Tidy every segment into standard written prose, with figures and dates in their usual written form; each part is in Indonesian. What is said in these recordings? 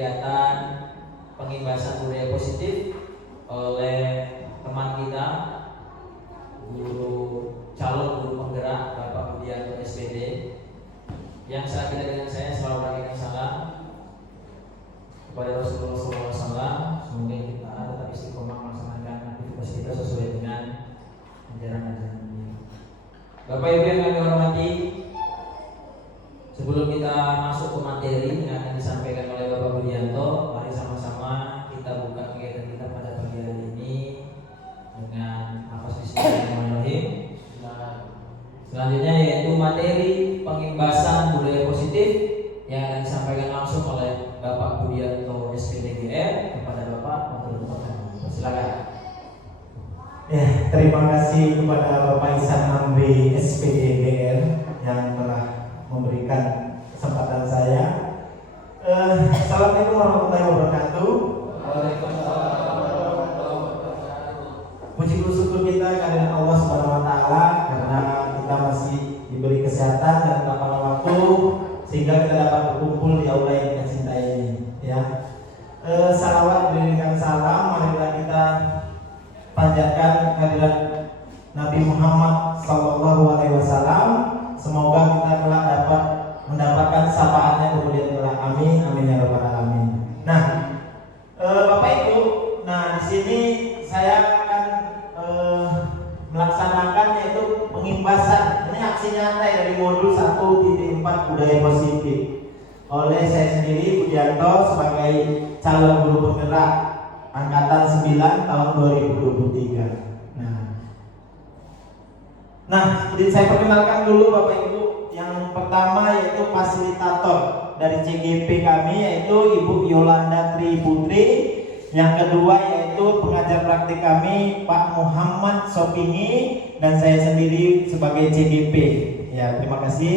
kegiatan pengimbasan budaya positif oleh teman kita, calon guru penggerak Bapak Budianto SPD, yang saat ini dengan saya selalu berikan salam kepada Rasulullah SAW. Semoga kita tetap istiqomah melaksanakan aktivitas kita sesuai dengan ajaran-ajaran beliau. Bapak Ibu yang kami hormati, sebelum kita masuk ke materi yang akan disampaikan oleh Bapak Budianto, mari sama-sama kita buka kegiatan kita pada pagi hari ini dengan Bismillahirrahmanirrahim. Selanjutnya yaitu materi pengimbasan budaya positif yang akan disampaikan langsung oleh Bapak Budianto SPD GR kepada Bapak Menteri Pertanian. Silakan. Ya, terima kasih kepada Bapak Ihsan Amri SPD GR yang telah memberikan kesempatan saya. Assalamualaikum warahmatullahi wabarakatuh. Puji syukur kita kehadirat Allah Subhanahu wa taala karena kita masih diberi kesehatan dan kelapangan waktu sehingga kita dapat berkumpul di aula yang kita cintai ini, ya. Salawat berikan salam, marilah kita panjatkan kehadirat Nabi Muhammad SAW. Semoga kita kelak dapat mendapatkan syafaatnya kemudian kelak. Amin, amin ya rabbal alamin. Nah, Bapak Ibu, di sini saya akan melaksanakan yaitu pengimbasan. Ini aksi nyata dari modul 1.4 budaya positif oleh saya sendiri Budianto sebagai calon guru penggerak angkatan 9 tahun 2023. Nah, jadi saya perkenalkan dulu Bapak Ibu. Yang pertama yaitu fasilitator dari CGP kami yaitu Ibu Yolanda Tri Putri. Yang kedua yaitu pengajar praktik kami Pak Muhammad Sopingi dan saya sendiri sebagai CGP. Ya, terima kasih.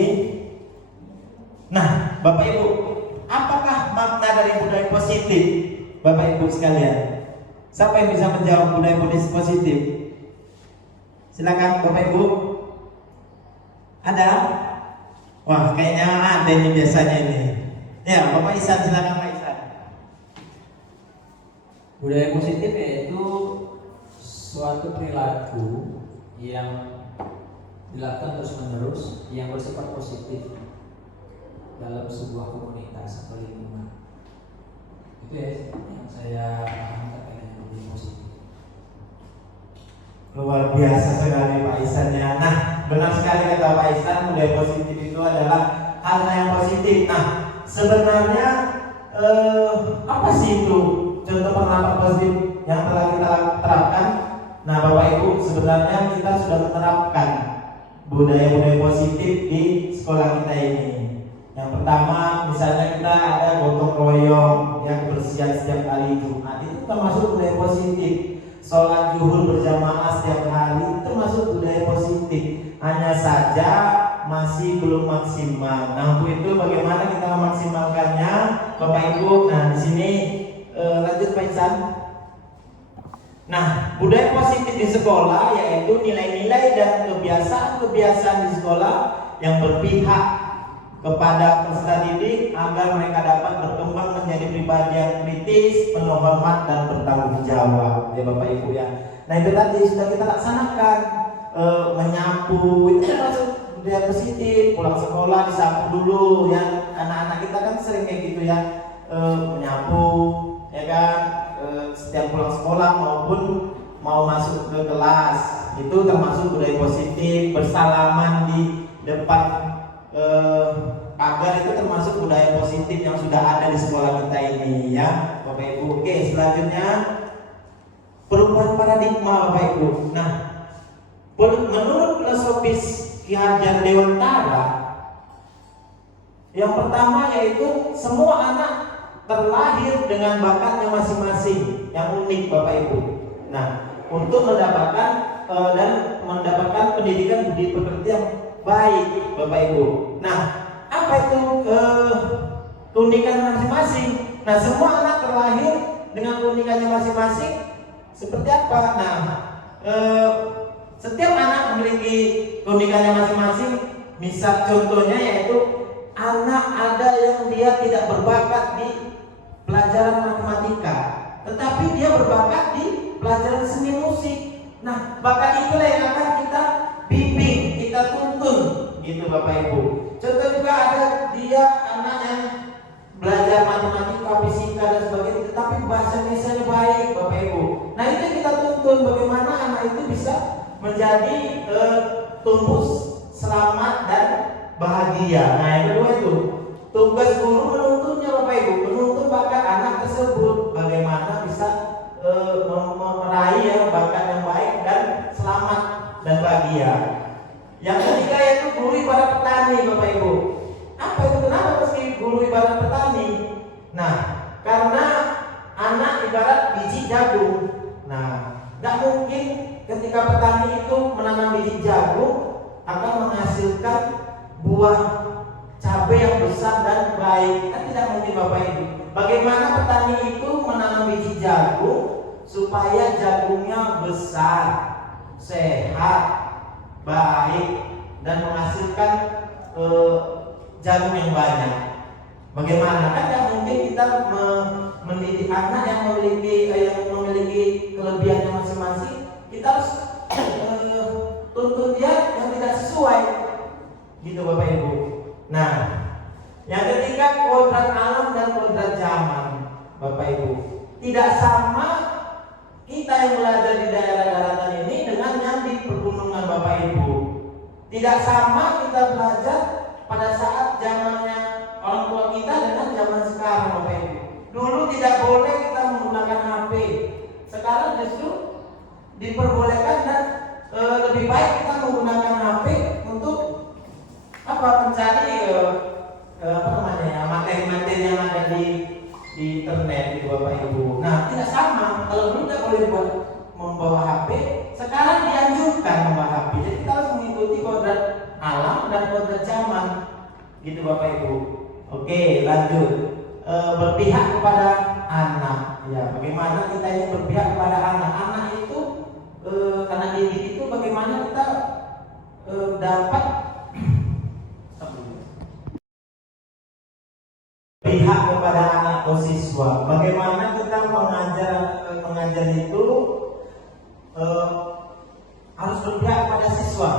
Nah, Bapak Ibu, apakah makna dari budaya positif? Bapak Ibu sekalian, siapa yang bisa menjawab budaya positif? Silakan Bapak Ibu. Ada? Wah, kayaknya ada ini biasanya ini. Ya, Bapak Ihsan, silakan Pak Ihsan. Budaya positif yaitu suatu perilaku yang dilakukan terus-menerus yang bersifat positif dalam sebuah komunitas atau lingkungan. Itu ya yang saya paham terkait dengan budaya positif. Luar biasa sekali Pak Ihsan ya. Nah, benar sekali kata Pak Ihsan, budaya positif itu adalah hal yang positif. Nah, sebenarnya apa sih itu contoh penerapan positif yang telah kita terapkan? Nah, Bapak Ibu, sebenarnya kita sudah menerapkan budaya-budaya positif di sekolah kita ini. Yang pertama, misalnya kita ada gotong royong yang kebersihan setiap kali Jumat, itu termasuk budaya positif. Sholat zuhur berjamaah setiap hari termasuk budaya positif. Hanya saja masih belum maksimal. Nah, untuk itu bagaimana kita memaksimalkannya, Bapak Ibu? Nah, di sini lanjut Pak Ihsan. Nah, budaya positif di sekolah yaitu nilai-nilai dan kebiasaan-kebiasaan di sekolah yang berpihak kepada peserta didik agar mereka dapat berkembang menjadi pribadi yang kritis, penuh hormat dan bertanggung jawab, ya Bapak Ibu ya. Nah, itu tadi sudah kita laksanakan. Menyapu itu termasuk budaya positif. Pulang sekolah disapu dulu ya. Anak-anak kita kan sering kayak gitu ya, menyapu ya kan, setiap pulang sekolah maupun mau masuk ke kelas. Itu termasuk budaya positif. Bersalaman di depan pagar itu termasuk budaya positif yang sudah ada di sekolah kita ini ya Bapak Ibu. Oke, selanjutnya perubahan paradigma Bapak Ibu. Nah, menurut filosofis Ki Hajar Dewantara, yang pertama yaitu semua anak terlahir dengan bakatnya masing-masing yang unik Bapak Ibu. Nah, untuk mendapatkan dan mendapatkan pendidikan budi pekerti yang baik Bapak Ibu. Nah, apa itu keunikan masing-masing? Nah, semua anak terlahir dengan keunikannya masing-masing. Seperti apa? Nah, setiap anak memiliki keunikannya masing-masing. Misal contohnya yaitu anak ada yang dia tidak berbakat di pelajaran matematika, tetapi dia berbakat di pelajaran seni musik. Nah, bakat itulah yang akan kita bimbing, kita tuntun, gitu Bapak Ibu. Contoh juga ada dia anak yang belajar matematika, fisika dan sebagainya, tetapi bahasa Indonesia baik Bapak Ibu. Nah, itu yang kita tuntun bagaimana anak itu bisa menjadi tumbuh selamat dan bahagia. Nah, yang kedua itu tugas guru menuntunnya Bapak Ibu, menuntun bakat anak tersebut bagaimana bisa meraih bakat yang baik dan selamat dan bahagia. Yang ketiga yaitu guru ibarat petani Bapak Ibu. Apa itu, kenapa mesti guru ibarat petani? Nah, karena anak ibarat biji jagung. Nah, tidak mungkin ketika petani itu menanam biji jagung akan menghasilkan buah cabai yang besar dan baik. Kan tidak mungkin Bapak Ibu. Bagaimana petani itu menanam biji jagung supaya jagungnya besar, sehat, baik dan menghasilkan jagung yang banyak. Bagaimana? Kan tidak mungkin kita mendidik anak yang memiliki kelebihannya masing-masing. Kita harus tuntun dia yang tidak sesuai, gitu Bapak Ibu. Nah, yang ketiga kodrat alam dan kodrat zaman Bapak Ibu. Tidak sama kita yang belajar di daerah daratan ini dengan yang di pegunungan Bapak Ibu. Tidak sama kita belajar pada saat zamannya orang tua kita dengan zaman sekarang Bapak Ibu. Dulu tidak boleh kita menggunakan HP. Sekarang justru diperbolehkan dan lebih baik kita menggunakan HP untuk mencari materi-materi yang ada di internet itu Bapak Ibu. Nah, tidak sama. Kalau dulu tidak boleh membawa HP, sekarang dianjurkan membawa HP. Jadi kita harus mengikuti kodrat alam dan kodrat zaman, gitu Bapak Ibu. Oke, lanjut. Berpihak kepada anak. Ya, bagaimana kita ini berpihak kepada anak? Anak itu karena didik itu bagaimana kita dapat pihak kepada anak atau siswa. Bagaimana kita mengajar itu harus berpihak kepada siswa,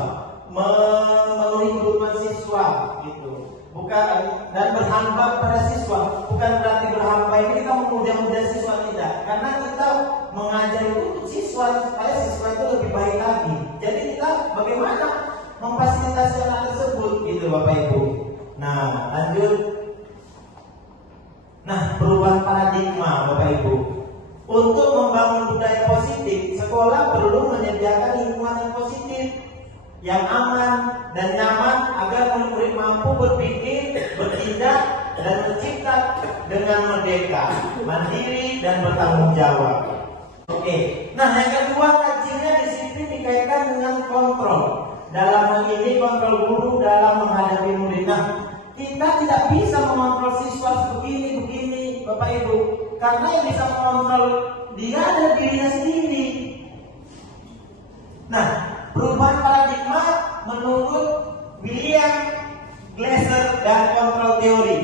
memenuhi kebutuhan siswa, gitu. Bukan dan berhamba kepada siswa. Bukan berarti berhamba ini kita memuja-muja siswa, tidak. Karena kita mengajar itu untuk siswa supaya siswa itu lebih baik lagi. Jadi kita bagaimana memfasilitasi anak tersebut, gitu Bapak Ibu. Nah, lanjut. Nah, perubahan paradigma Bapak Ibu. Untuk membangun budaya positif, sekolah perlu menyediakan lingkungan yang positif, yang aman dan nyaman agar murid-murid mampu berpikir, bertindak dan mencipta dengan merdeka, mandiri dan bertanggung jawab. Oke. Nah, yang kedua, rajinnya disiplin dikaitkan dengan kontrol. Dalam hal ini kontrol guru dalam menghadapi murid. Nah, kita tidak bisa mengontrol siswa begini Bapak Ibu, karena yang bisa mengontrol dia ada dirinya sendiri. Nah, perubahan paradigma menurut William Glasser dan kontrol teori.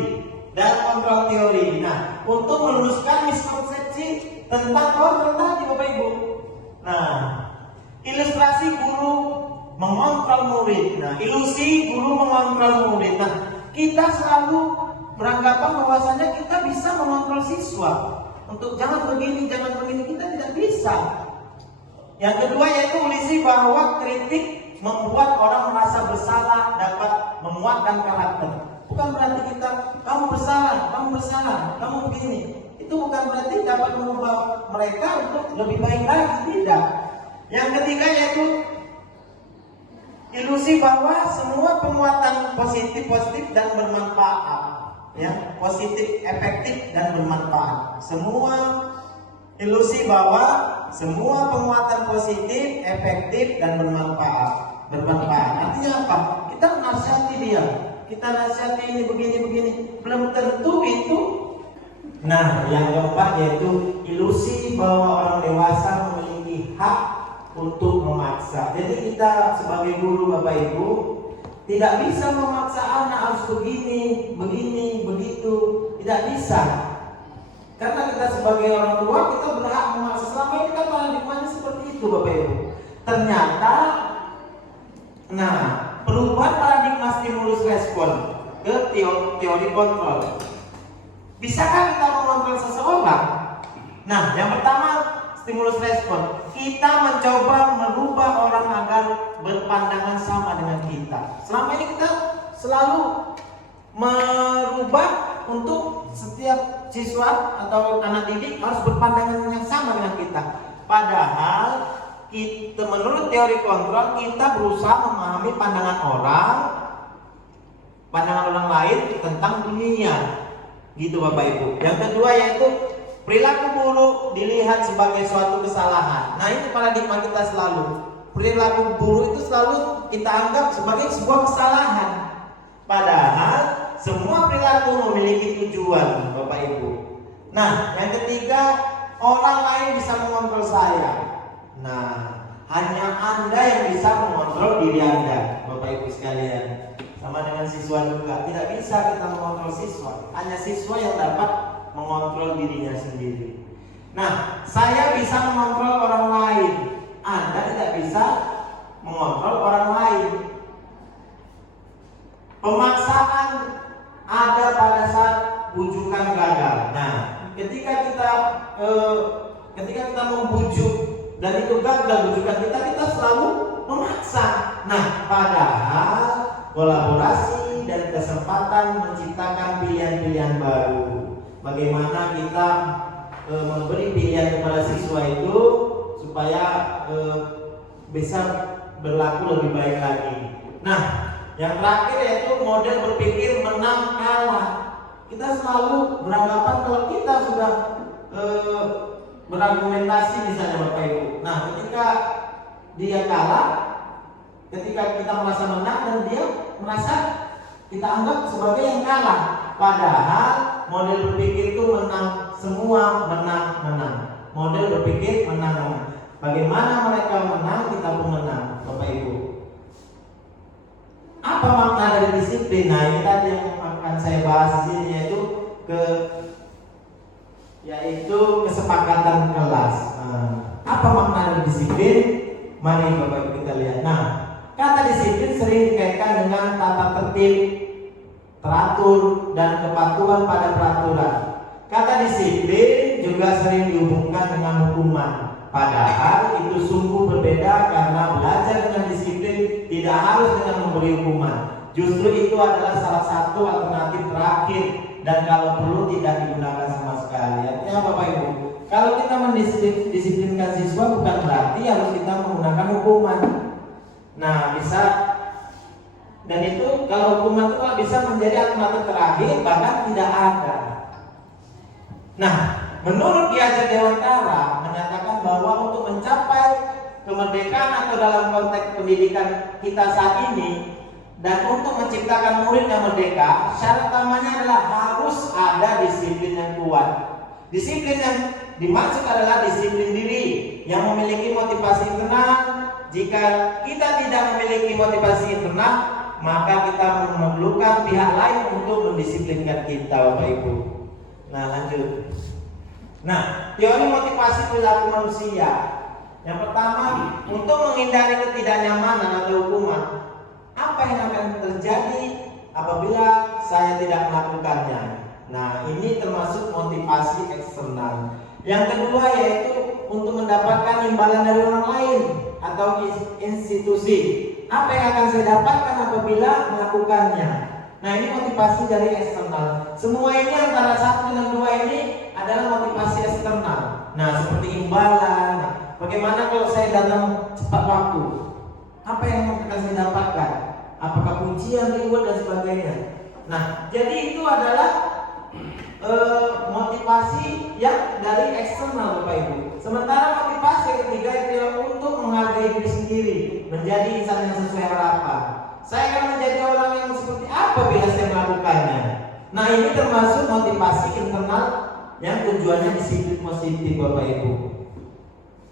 Nah, untuk meluruskan miskonsepsi tentang kontrol tadi Bapak Ibu. Nah, ilustrasi guru mengontrol murid. Nah, ilusi guru mengontrol murid. Nah, kita selalu beranggapan bahwasanya kita bisa mengontrol siswa untuk jangan begini, kita tidak bisa. Yang kedua yaitu ilusi bahwa kritik membuat orang merasa bersalah, dapat menguatkan karakter. Bukan berarti kita kamu bersalah, kamu begini. Itu bukan berarti dapat mengubah mereka untuk lebih baik lagi, tidak. Yang ketiga yaitu ilusi bahwa semua penguatan positif dan bermanfaat, ya, positif, efektif dan bermanfaat. Semua ilusi bahwa semua penguatan positif, efektif dan bermanfaat. Artinya apa? Kita nasihati dia, kita nasihati ini begini, belum tentu itu. Nah, yang keempat yaitu ilusi bahwa orang dewasa memiliki hak untuk memaksa. Jadi kita sebagai guru Bapak Ibu tidak bisa memaksa anak harus begini, begitu. Tidak bisa. Karena kita sebagai orang tua kita berhak memaksa. Selama ini kan paradigmanya seperti itu Bapak Ibu. Ternyata, nah perubahan paradigma stimulus respon ke teori kontrol. Bisakah kita mengontrol seseorang? Nah, yang pertama stimulus respon. Kita mencoba merubah orang agar berpandangan sama dengan kita. Selama ini kita selalu merubah untuk setiap siswa atau anak didik harus berpandangan yang sama dengan kita. Padahal kita menurut teori kontrol kita berusaha memahami pandangan orang lain tentang dunia. Gitu Bapak Ibu. Yang kedua yaitu perilaku buruk dilihat sebagai suatu kesalahan. Nah ini paradigma kita selalu. Perilaku buruk itu selalu kita anggap sebagai sebuah kesalahan. Padahal semua perilaku memiliki tujuan Bapak Ibu. Nah yang ketiga, orang lain bisa mengontrol saya. Nah hanya Anda yang bisa mengontrol diri Anda Bapak Ibu sekalian. Sama dengan siswa juga, tidak bisa kita mengontrol siswa. Hanya siswa yang dapat mengontrol dirinya sendiri. Nah, saya bisa mengontrol orang lain. Anda tidak bisa mengontrol orang lain. Pemaksaan ada pada saat bujukan gagal. Nah, ketika kita membujuk dan itu gagal bujukan kita selalu memaksa. Nah, padahal kolaborasi dan kesempatan menciptakan pilihan-pilihan baru. Bagaimana kita memberi pilihan kepada siswa itu supaya bisa berlaku lebih baik lagi. Nah, yang terakhir yaitu model berpikir menang kalah. Kita selalu beranggapan kalau kita sudah berargumentasi misalnya Bapak Ibu. Nah, ketika dia kalah, ketika kita merasa menang dan dia merasa kita anggap sebagai yang kalah. Padahal model berpikir itu menang, semua menang. Model berpikir menang. Bagaimana mereka menang, kita pun menang Bapak Ibu. Apa makna dari disiplin? Nah ini tadi yang akan saya bahas di sini yaitu kesepakatan kelas. Apa makna dari disiplin? Mari Bapak Ibu kita lihat. Nah, kata disiplin sering dikaitkan dengan tata tertib, teratur, dan kepatuhan pada peraturan. Kata disiplin juga sering dihubungkan dengan hukuman. Padahal itu sungguh berbeda karena belajar dengan disiplin tidak harus dengan memberi hukuman. Justru itu adalah salah satu alternatif terakhir dan kalau perlu tidak digunakan sama sekali. Artinya Bapak Ibu, kalau kita mendisiplinkan siswa bukan berarti harus kita menggunakan hukuman. Nah bisa, dan itu kalau hukuman itu bisa menjadi alternatif terakhir bahkan tidak ada. Nah menurut Ki Hajar Dewantara menyatakan bahwa untuk mencapai kemerdekaan atau dalam konteks pendidikan kita saat ini dan untuk menciptakan murid yang merdeka, syarat utamanya adalah harus ada disiplin yang kuat. Disiplin yang dimaksud adalah disiplin diri yang memiliki motivasi internal. Jika kita tidak memiliki motivasi internal, maka kita memerlukan pihak lain untuk mendisiplinkan kita, Bapak Ibu. Nah, lanjut. Nah, teori motivasi perilaku manusia. Yang pertama, untuk menghindari ketidaknyamanan atau hukuman. Apa yang akan terjadi apabila saya tidak melakukannya? Nah, ini termasuk motivasi eksternal. Yang kedua yaitu untuk mendapatkan imbalan dari orang lain atau institusi. Apa yang akan saya dapatkan apabila melakukannya? Nah, ini motivasi dari eksternal. Semua ini antara satu dan dua ini adalah motivasi eksternal. Nah, seperti imbalan. Nah, bagaimana kalau saya datang cepat waktu? Apa yang akan saya dapatkan? Apakah pujian, reward dan sebagainya? Nah, jadi itu adalah motivasi yang dari eksternal, Bapak Ibu. Sementara motivasi yang ketiga itu untuk menghargai diri sendiri, menjadi insan yang sesuai harapan. Saya akan menjadi orang yang seperti apa bila saya melakukannya. Nah, ini termasuk motivasi internal yang tujuannya disiplin positif, Bapak Ibu.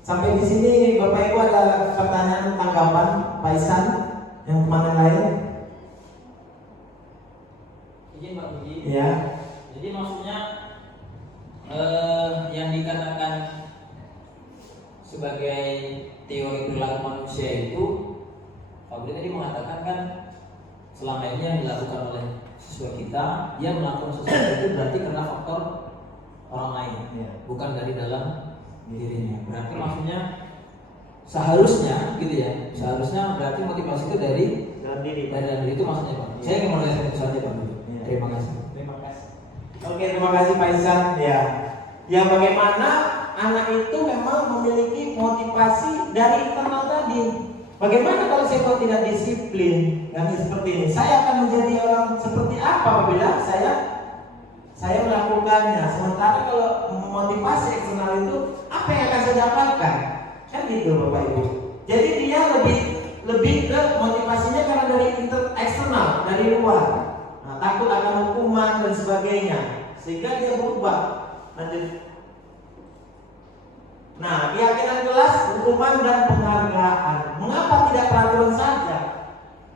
Sampai di sini Bapak Ibu ada pertanyaan, tanggapan, Pak Isan, yang teman lain? Izin Pak Budi. Ya. Jadi maksudnya yang dikatakan sebagai teori perilaku manusia itu, Pak Budi tadi mengatakan kan selama ini yang dilakukan oleh siswa kita, dia melakukan sesuatu itu berarti karena faktor orang lain, bukan dari dalam dirinya. Berarti maksudnya seharusnya gitu ya, seharusnya berarti motivasi itu dari dalam diri. Dari dalam diri itu maksudnya Pak. Saya ingin menanyakan itu saja Pak Budi. Terima kasih. Terima kasih. Oke, terima kasih Pak Ihsan. Ya, yang bagaimana anak itu memang memiliki motivasi dari internal tadi. Bagaimana kalau saya tidak disiplin, yang seperti ini? Saya akan menjadi orang seperti apa apabila saya melakukannya? Sementara kalau motivasi eksternal itu, apa yang akan saya dapatkan? Kan gitu Bapak Ibu. Jadi dia lebih ke motivasinya karena dari eksternal, dari luar. Nah, takut akan hukuman dan sebagainya, sehingga dia berubah. Lanjut. Nah, keyakinan kelas, hukuman dan penghargaan. Mengapa tidak peraturan saja?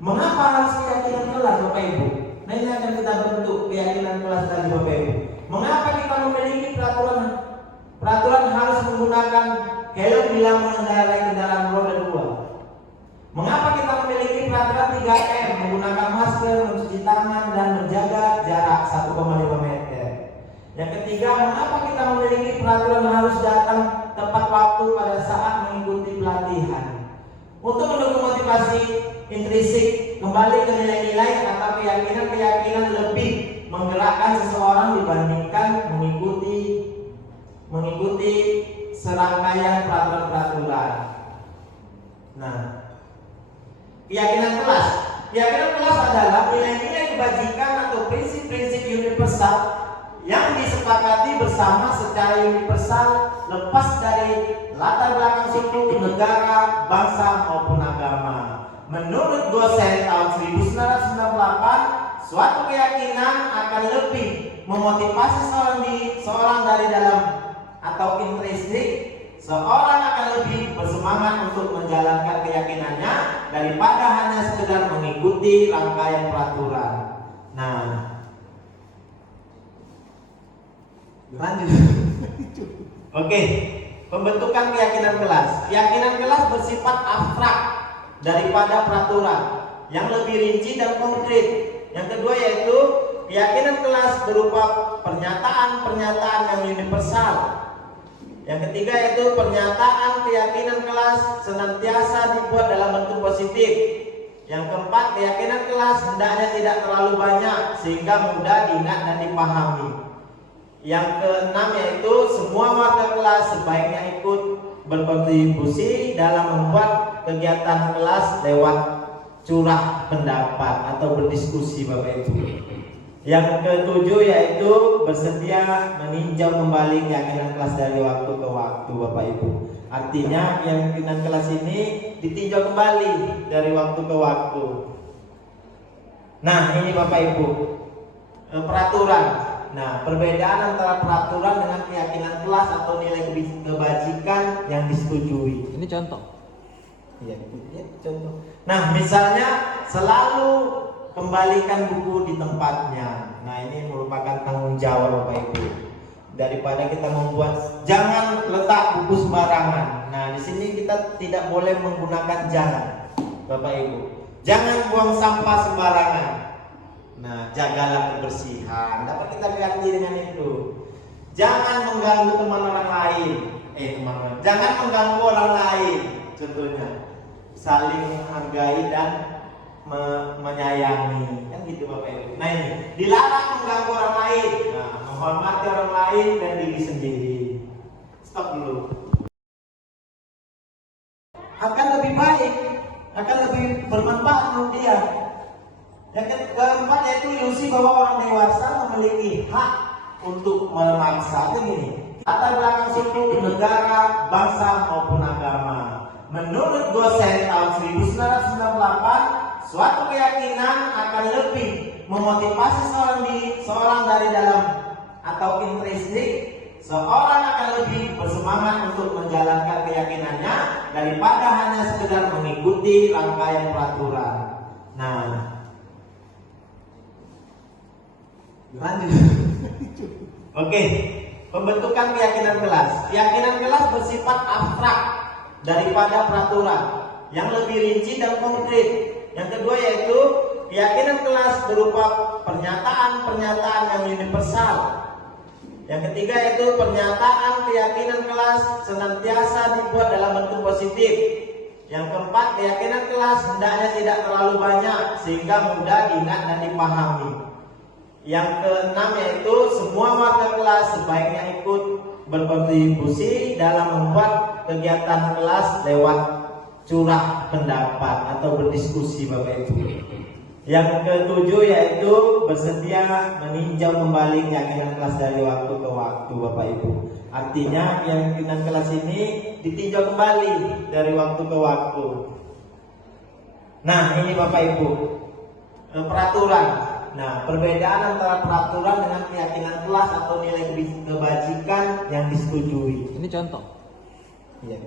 Mengapa harus keyakinan kelas, Bapak Ibu? Nah, ini akan kita bentuk keyakinan kelas tadi, Bapak Ibu. Mengapa kita memiliki peraturan? Peraturan harus menggunakan helm bila mengendarai kendaraan roda 2. Mengapa kita memiliki peraturan 3M, menggunakan masker, mencuci tangan, dan menjaga jarak 1,5 meter? Yang ketiga, mengapa kita memiliki peraturan harus datang tepat waktu pada saat mengikuti pelatihan? Untuk mendukung motivasi intrinsik, kembali ke nilai-nilai atau keyakinan-keyakinan lebih menggerakkan seseorang dibandingkan mengikuti serangkaian peraturan-peraturan. Nah, keyakinan kelas. Keyakinan kelas adalah nilai-nilai kebajikan atau prinsip-prinsip universal yang disepakati bersama secara universal lepas dari latar belakang suku, negara, bangsa maupun agama. Menurut Gosen tahun 1998, suatu keyakinan akan lebih memotivasi seorang dari dalam atau intrinsik. Seorang akan lebih bersemangat untuk menjalankan keyakinannya daripada hanya sekedar mengikuti rangkaian peraturan. Nah, lanjut. Oke, pembentukan keyakinan kelas. Keyakinan kelas bersifat abstrak daripada peraturan, yang lebih rinci dan konkret. Yang kedua yaitu keyakinan kelas berupa pernyataan-pernyataan yang universal. Yang ketiga yaitu pernyataan keyakinan kelas senantiasa dibuat dalam bentuk positif. Yang keempat, keyakinan kelas hendaknya tidak terlalu banyak sehingga mudah diingat dan dipahami. Yang keenam yaitu semua warga kelas sebaiknya ikut berkontribusi dalam membuat kegiatan kelas lewat curah pendapat atau berdiskusi Bapak Ibu. Yang ketujuh yaitu bersedia meninjau kembali keyakinan kelas dari waktu ke waktu Bapak Ibu. Artinya keyakinan kelas ini ditinjau kembali dari waktu ke waktu. Nah, ini Bapak Ibu, peraturan. Nah, perbedaan antara peraturan dengan keyakinan kelas atau nilai kebajikan yang disetujui. Ini contoh. Iya, contoh. Nah, misalnya selalu kembalikan buku di tempatnya. Nah, ini merupakan tanggung jawab Bapak Ibu. Daripada kita membuat, jangan letak buku sembarangan. Nah, di sini kita tidak boleh menggunakan jangan, Bapak Ibu. Jangan buang sampah sembarangan. Nah, jagalah kebersihan. Dapat kita ganti dengan itu. Jangan mengganggu teman orang lain. Jangan mengganggu orang lain. Contohnya, saling menghargai dan menyayangi, kan gitu Bapak Ibu. Nah, ini dilarang mengganggu orang lain. Nah, menghormati orang lain dan diri sendiri. Stop dulu. Akan lebih baik, akan lebih bermanfaat untuk dia. Yang keempat yaitu ilusi bahwa orang dewasa memiliki hak untuk memaksa. Ini latar belakang suku, negara, bangsa maupun agama. Menurut Gosen tahun 1998, suatu keyakinan akan lebih memotivasi seorang dari dalam atau intrinsik. Seorang akan lebih bersemangat untuk menjalankan keyakinannya daripada hanya sekedar mengikuti rangkaian peraturan. Nah, lanjut. Oke, Pembentukan keyakinan kelas. Keyakinan kelas bersifat abstrak daripada peraturan yang lebih rinci dan konkret. Yang kedua yaitu keyakinan kelas berupa pernyataan-pernyataan yang universal. Yang ketiga yaitu pernyataan keyakinan kelas senantiasa dibuat dalam bentuk positif. Yang keempat, keyakinan kelas hendaknya tidak terlalu banyak sehingga mudah diingat dan dipahami. Yang keenam yaitu semua warga kelas sebaiknya ikut berkontribusi dalam membuat kegiatan kelas lewat curah pendapat atau berdiskusi Bapak Ibu. Yang ketujuh yaitu bersedia meninjau kembali keyakinan kelas dari waktu ke waktu Bapak Ibu. Artinya keyakinan kelas ini ditinjau kembali dari waktu ke waktu. Nah ini Bapak Ibu peraturan. Nah perbedaan antara peraturan dengan keyakinan kelas atau nilai kebajikan yang disetujui. Ini contoh. Ya,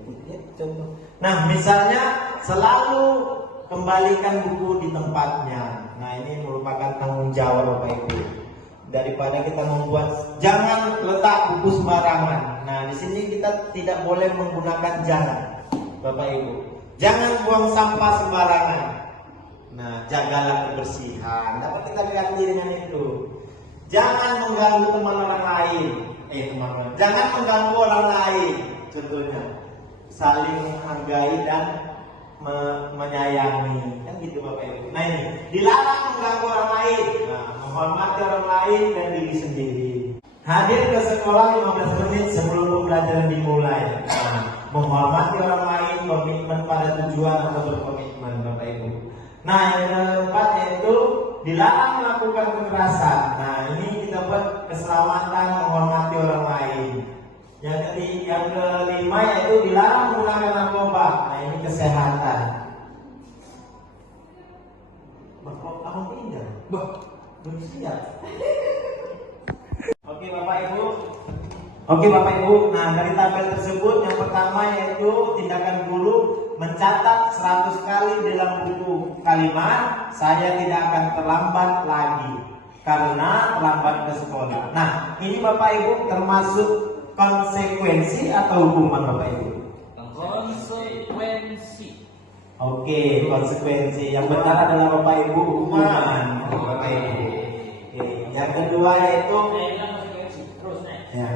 contoh. Nah misalnya selalu kembalikan buku di tempatnya. Nah ini merupakan tanggung jawab Bapak Ibu. Daripada kita membuat, jangan letak buku sembarangan. Nah di sini kita tidak boleh menggunakan jangan Bapak Ibu. Jangan buang sampah sembarangan. Nah jagalah kebersihan. Dapat kita ganti dengan itu. Jangan mengganggu teman orang lain. Jangan mengganggu orang lain. Contohnya saling menghargai dan menyayangi, kan gitu Bapak Ibu. Nah ini dilarang mengganggu orang lain, nah, menghormati orang lain dan diri sendiri. Hadir ke sekolah 15 menit sebelum pembelajaran dimulai. Nah, menghormati orang lain, komitmen pada tujuan atau berkomitmen Bapak Ibu. Nah yang keempat yaitu dilarang melakukan kekerasan. Nah ini kita buat keselamatan, menghormati orang lain. Yang kelima yaitu dilarang menggunakan narkoba. Nah ini kesehatan. Bahwa pindah, belum siap. Oke Bapak Ibu. Nah dari tabel tersebut yang pertama yaitu tindakan guru mencatat 100 kali dalam buku kalimat saya tidak akan terlambat lagi karena terlambat ke sekolah. Nah ini Bapak Ibu termasuk konsekuensi atau hukuman Bapak Ibu? Konsekuensi. Oke, konsekuensi. Yang benar adalah Bapak Ibu hukuman. Bapak Ibu. Oke. Yang kedua yaitu ya.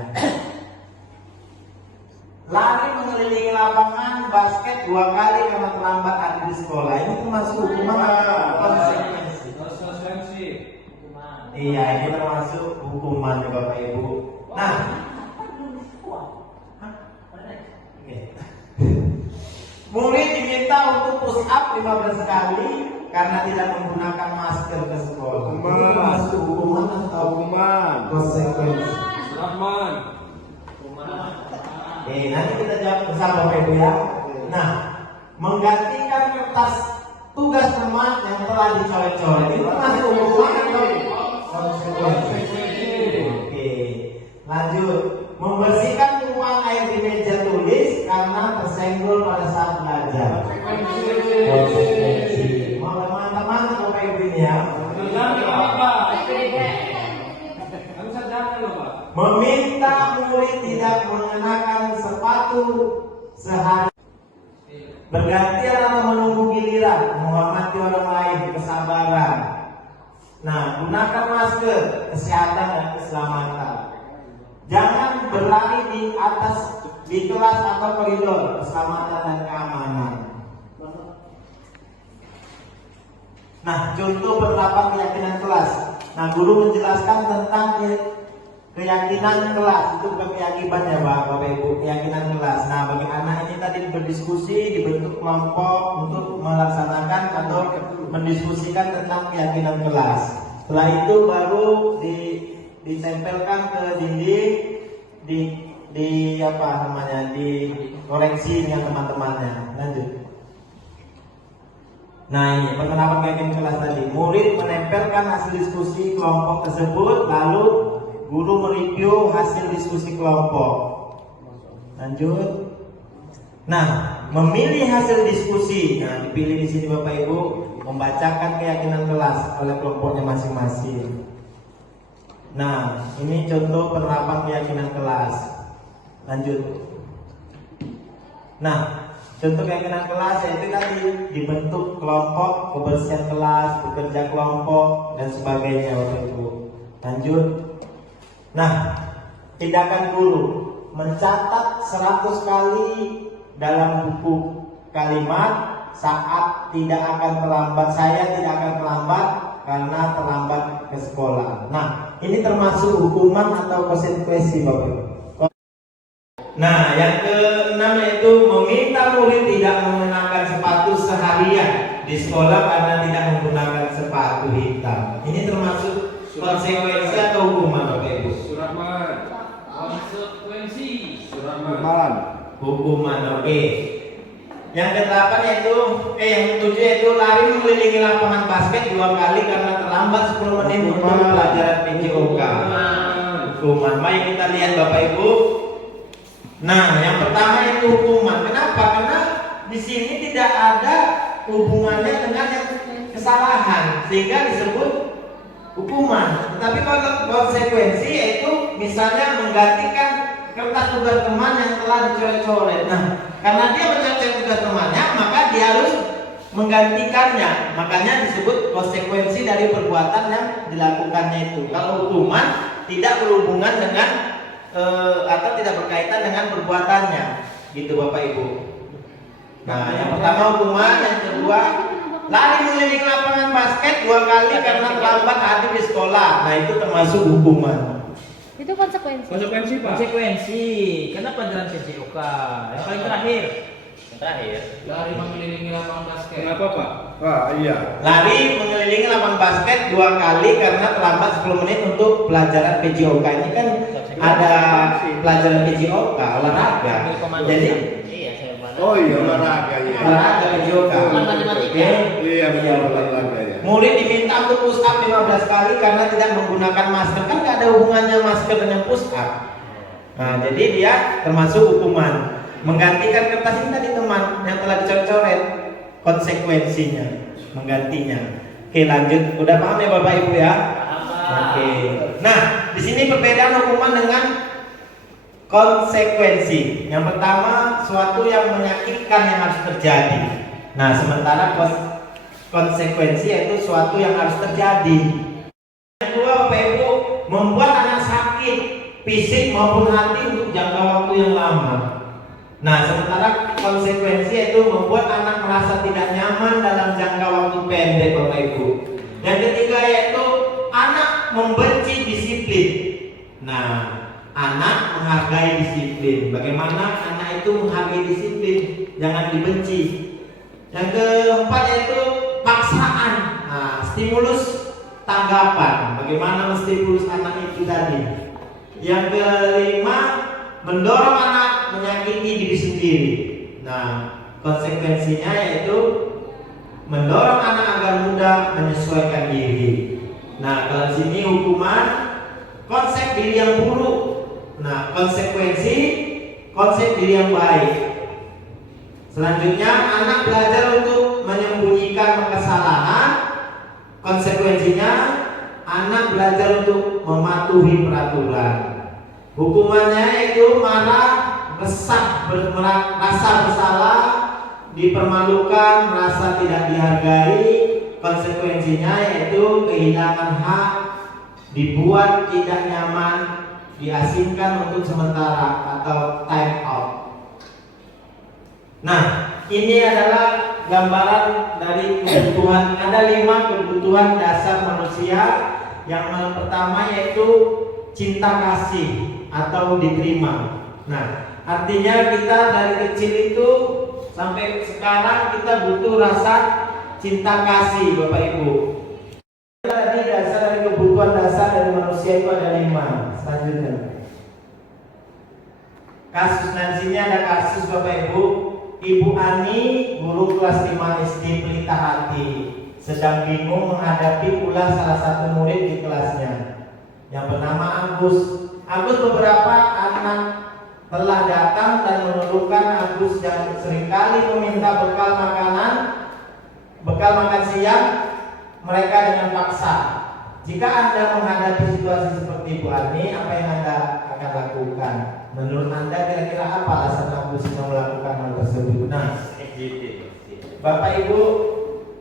Lari mengelilingi lapangan basket 2 kali karena terlambat ada di sekolah. Ini termasuk hukuman atau konsekuensi? Iya, ini termasuk hukuman Bapak Ibu. Nah, murid diminta untuk push up 15 kali karena tidak menggunakan masker ke sekolah. Ini masuk hukuman atau konsekuensi? Oke, nanti kita jawab bersama Bapak Ibu ya. Nah, menggantikan kertas tugas teman yang telah dicoret-coret itu masuk hukuman atau konsekuensi? Oke, lanjut. Membersihkan tumpahan air di meja tulis karena tersenggol pada saat belajar. Konsekuensi. Mau teman-teman Bapak Ibu ini ya. Meminta murid tidak mengenakan sepatu sehari. Bergantian atau menunggu giliran, menghormati orang lain, kesabaran. Nah, gunakan masker, kesehatan dan keselamatan. Jangan berlari di kelas atau koridor, keselamatan dan keamanan. Nah, contoh penerapan keyakinan kelas. Nah, guru menjelaskan tentang keyakinan kelas. Itu bukan keyakinan ya Bapak Ibu, keyakinan kelas. Nah, bagi anak ini tadi berdiskusi, dibentuk kelompok untuk melaksanakan atau mendiskusikan tentang keyakinan kelas. Setelah itu baru ditempelkan ke dinding, di koreksi dengan teman-temannya. Lanjut. Nah ini penerapan keyakinan kelas tadi. Murid menempelkan hasil diskusi kelompok tersebut, lalu guru mereview hasil diskusi kelompok. Lanjut. Nah, memilih hasil diskusi. Nah, dipilih di sini Bapak Ibu, membacakan keyakinan kelas oleh kelompoknya masing-masing. Nah, ini contoh penerapan keyakinan kelas. Lanjut. Nah, contoh keyakinan kelas yaitu tadi dibentuk kelompok, kebersihan kelas, bekerja kelompok dan sebagainya Bapak Ibu. Lanjut. Nah, tindakan guru mencatat 100 kali dalam buku kalimat saat tidak akan terlambat, saya tidak akan terlambat karena terlambat ke sekolah. Nah, ini termasuk hukuman atau konsekuensi Bapak Ibu. Nah, yang keenam yaitu meminta murid tidak mengenakan sepatu seharian di sekolah karena tidak menggunakan sepatu hitam. Ini termasuk konsekuensi atau hukuman Bapak Ibu? Surahman. Konsekuensi. Surahman. Hukuman, oke. Yang ke-8 yaitu yang ke-7 yaitu lari mengelilingi lapangan basket 2 kali karena terlambat 10 menit untuk pelajaran PJOK. Hukuman. Mari kita lihat Bapak Ibu. Nah, yang pertama itu hukuman. Kenapa? Karena di sini tidak ada hubungannya dengan yang kesalahan sehingga disebut hukuman. Tetapi kalau konsekuensi yaitu misalnya menggantikan kertas tugas teman yang telah dicoret-coret. Nah, karena dia mencoret tugas temannya, maka dia harus menggantikannya. Makanya disebut konsekuensi dari perbuatan yang dilakukannya itu. Kalau hukuman tidak berhubungan dengan atau tidak berkaitan dengan perbuatannya, gitu Bapak Ibu. Nah, yang pertama hukuman, yang kedua lari mengelilingi lapangan basket 2 kali karena terlambat hadir di sekolah. Nah, itu termasuk hukuman. Itu konsekuensi. Konsekuensi Pak. Konsekuensi. Karena pelajaran PJOK. Yang paling terakhir. Lari mengelilingi lapangan basket. Kenapa Pak? Wah iya. Lari mengelilingi lapangan basket 2 kali karena terlambat 10 menit untuk pelajaran PJOK. Ini kan ada pelajaran PJOK olahraga. Jadi Oh iya olahraga ya. olahraga PJOK. Oke. Iya benar olahraga ya. Murid diminta untuk push up 15 kali karena tidak menggunakan masker. Kan nggak ada hubungannya masker dengan push up. Nah, jadi dia termasuk hukuman. Menggantikan kertas ini tadi teman yang telah dicoret-coret, konsekuensinya menggantinya. Oke, lanjut. Udah paham ya Bapak Ibu ya? Oke. Nah, di sini perbedaan hukuman dengan konsekuensi. Yang pertama, suatu yang menyakitkan yang harus terjadi. Nah, sementara konsekuensi yaitu suatu yang harus terjadi. Yang kedua, Bapak Ibu, membuat anak sakit fisik maupun hati untuk jangka waktu yang lama. Nah, sementara konsekuensi yaitu membuat anak merasa tidak nyaman dalam jangka waktu pendek, Bapak Ibu. Yang ketiga yaitu anak membenci disiplin. Nah, anak menghargai disiplin. Bagaimana anak itu menghargai disiplin? Jangan dibenci. Yang keempat yaitu paksaan. Nah, stimulus tanggapan. Bagaimana menstimulus anak itu tadi? Yang kelima, mendorong anak menyakiti diri sendiri. Nah, konsekuensinya yaitu mendorong anak agar mudah menyesuaikan diri. Nah, kalau di sini hukuman konsep diri yang buruk. Nah, konsekuensi konsep diri yang baik. Selanjutnya, anak belajar untuk menyembunyikan kesalahan. Konsekuensinya, anak belajar untuk mematuhi peraturan. Hukumannya yaitu marah, resah, merasa bersalah, dipermalukan, merasa tidak dihargai. Konsekuensinya yaitu kehilangan hak, dibuat tidak nyaman, diasingkan untuk sementara atau time out. Nah, ini adalah gambaran dari kebutuhan. Ada 5 kebutuhan dasar manusia. Yang pertama yaitu cinta kasih atau diterima. Nah, artinya kita dari kecil itu sampai sekarang kita butuh rasa cinta kasih, Bapak Ibu. Tadi dasar dari kebutuhan dasar dari manusia itu ada 5. Selanjutnya, kasus nansinya ada kasus Bapak Ibu. Ibu Ani, guru kelas 5 SD pelita hati, sedang bingung menghadapi ulah salah satu murid di kelasnya yang bernama Agus. Beberapa anak telah datang dan menurunkan Agus yang seringkali meminta bekal makan siang mereka dengan paksa. Jika Anda menghadapi situasi seperti Ibu Ani, apa yang Anda akan lakukan? Menurut Anda kira-kira apa alasan Agus melakukan hal tersebut? Nah, Bapak Ibu,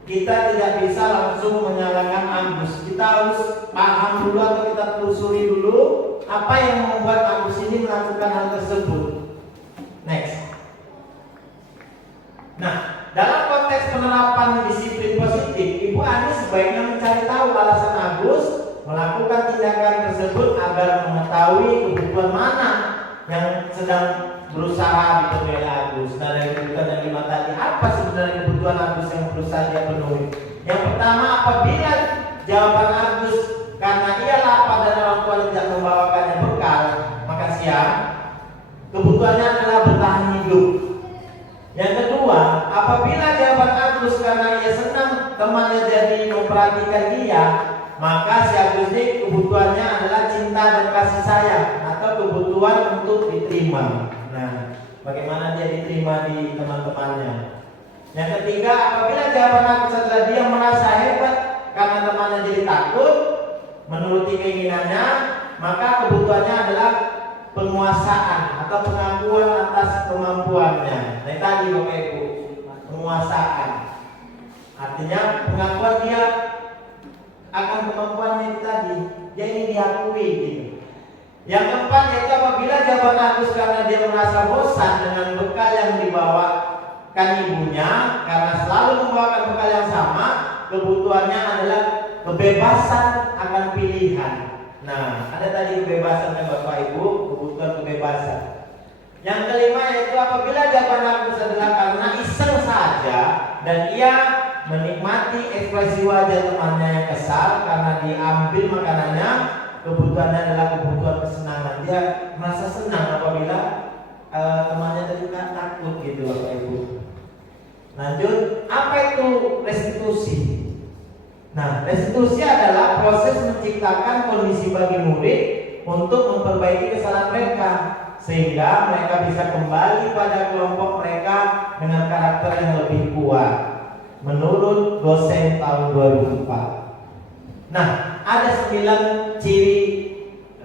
kita tidak bisa langsung menyalahkan Agus. Kita harus paham dulu atau kita telusuri dulu apa yang membuat Agus ini melakukan hal tersebut. Next. Nah, dalam konteks penerapan disiplin positif, Ibu Ani sebaiknya mencari tahu alasan Agus melakukan tindakan tersebut agar mengetahui kebutuhan mana yang sedang berusaha dipenuhi Agus. Nah, dari kebutuhan yang 5 tadi, apa sebenarnya kebutuhan Agus yang berusaha dia penuhi? Yang pertama, apabila jawaban Agus karena ia lapar dan orang tua tidak membawakannya bekal, maka siang kebutuhannya adalah bertahan hidup. Yang kedua, apabila jawaban Agus karena ia senang temannya jadi memperhatikan dia, maka si Agus ini kebutuhannya adalah cinta dan kasih sayang atau kebutuhan untuk diterima. Nah, bagaimana dia diterima di teman-temannya? Yang ketiga, apabila jawaban Agus adalah dia merasa hebat karena temannya jadi takut menuruti keinginannya, maka kebutuhannya adalah penguasaan atau pengakuan atas kemampuannya. Nah, tadi Bapak Ibu, penguasaan artinya pengakuan dia akan kemampuannya itu tadi, dia ingin diakui gitu. Yang keempat yaitu apabila jawaban Agus karena dia merasa bosan dengan bekal yang dibawakan ibunya karena selalu membawakan bekal yang sama, kebutuhannya adalah kebebasan akan pilihan. Nah, ada tadi kebebasan kan Bapak Ibu, kebutuhan kebebasan. Yang kelima yaitu apabila jawaban Agus adalah karena iseng saja dan ia menikmati ekspresi wajah temannya yang kesal karena diambil makanannya, kebutuhannya adalah kebutuhan kesenangan. Dia merasa senang apabila temannya tadi kan takut gitu Bapak Ibu. Lanjut, apa itu restitusi? Nah, restitusi adalah proses menciptakan kondisi bagi murid untuk memperbaiki kesalahan mereka sehingga mereka bisa kembali pada kelompok mereka dengan karakter yang lebih kuat menurut dosen tahun 2004. Nah, ada 9 ciri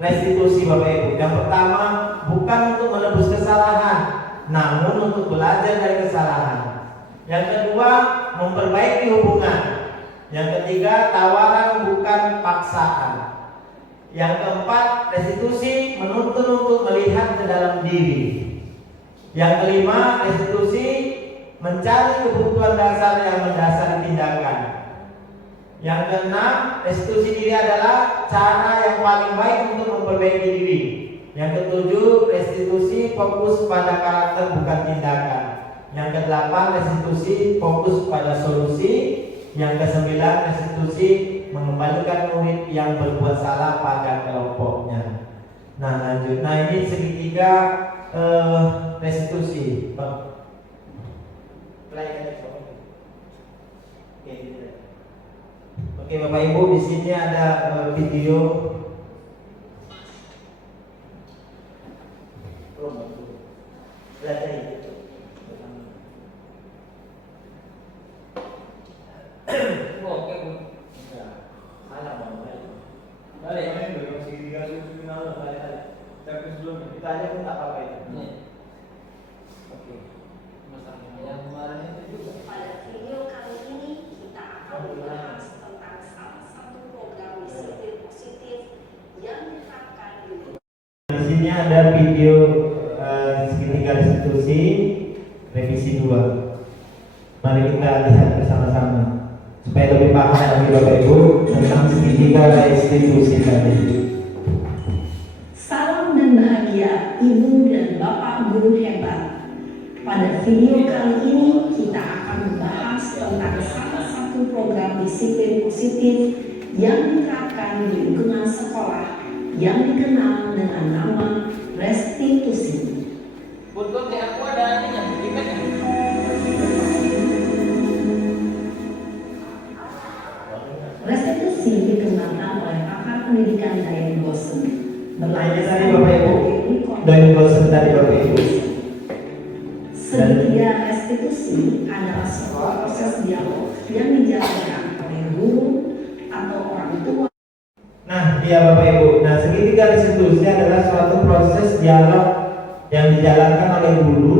restitusi Bapak Ibu. Yang pertama, bukan untuk menebus kesalahan, namun untuk belajar dari kesalahan. Yang kedua, memperbaiki hubungan. Yang ketiga, tawaran bukan paksaan. Yang keempat, restitusi menuntun untuk melihat ke dalam diri. Yang kelima, restitusi mencari kebutuhan dasar yang mendasari tindakan. Yang keenam, restitusi diri adalah cara yang paling baik untuk memperbaiki diri. Yang ketujuh, restitusi fokus pada karakter bukan tindakan. Yang kedelapan, restitusi fokus pada solusi. Yang kesembilan, restitusi mengembalikan murid yang berbuat salah pada kelompoknya. Nah, lanjut. Nah, ini segitiga restitusi. Oke, Bapak Ibu, di sini ada video. Lihat ini. Oke, Bu. Salah Bang. Balik. Tapi sebelum kita aja pun tak apa-apa itu. Oke. Yang kemarin itu juga. Pada video kali ini kita akan membahas tentang salah satu program disiplin positif yang diterapkan di sini ada video segitiga restitusi revisi 2. Mari kita lihat bersama-sama supaya lebih paham lagi Bapak Ibu tentang segitiga restitusi tadi. Salam dan bahagia Ibu dan Bapak guru hebat. Pada video kali ini kita akan membahas tentang salah satu program disiplin positif yang diterapkan di lingkungan sekolah yang dikenal dengan nama restitusi. Betul, aku ada ini yang bikin. Restitusi dikembangkan oleh pakar pendidikan dari Gosen. Ini tadi Bapak Ibu dari Gosen tadi Bapak Ibu. Segitiga restitusi adalah sebuah proses dialog yang dijalankan oleh guru atau orang tua. Nah, ya Bapak Ibu. Nah, segitiga restitusi adalah suatu proses dialog yang dijalankan oleh guru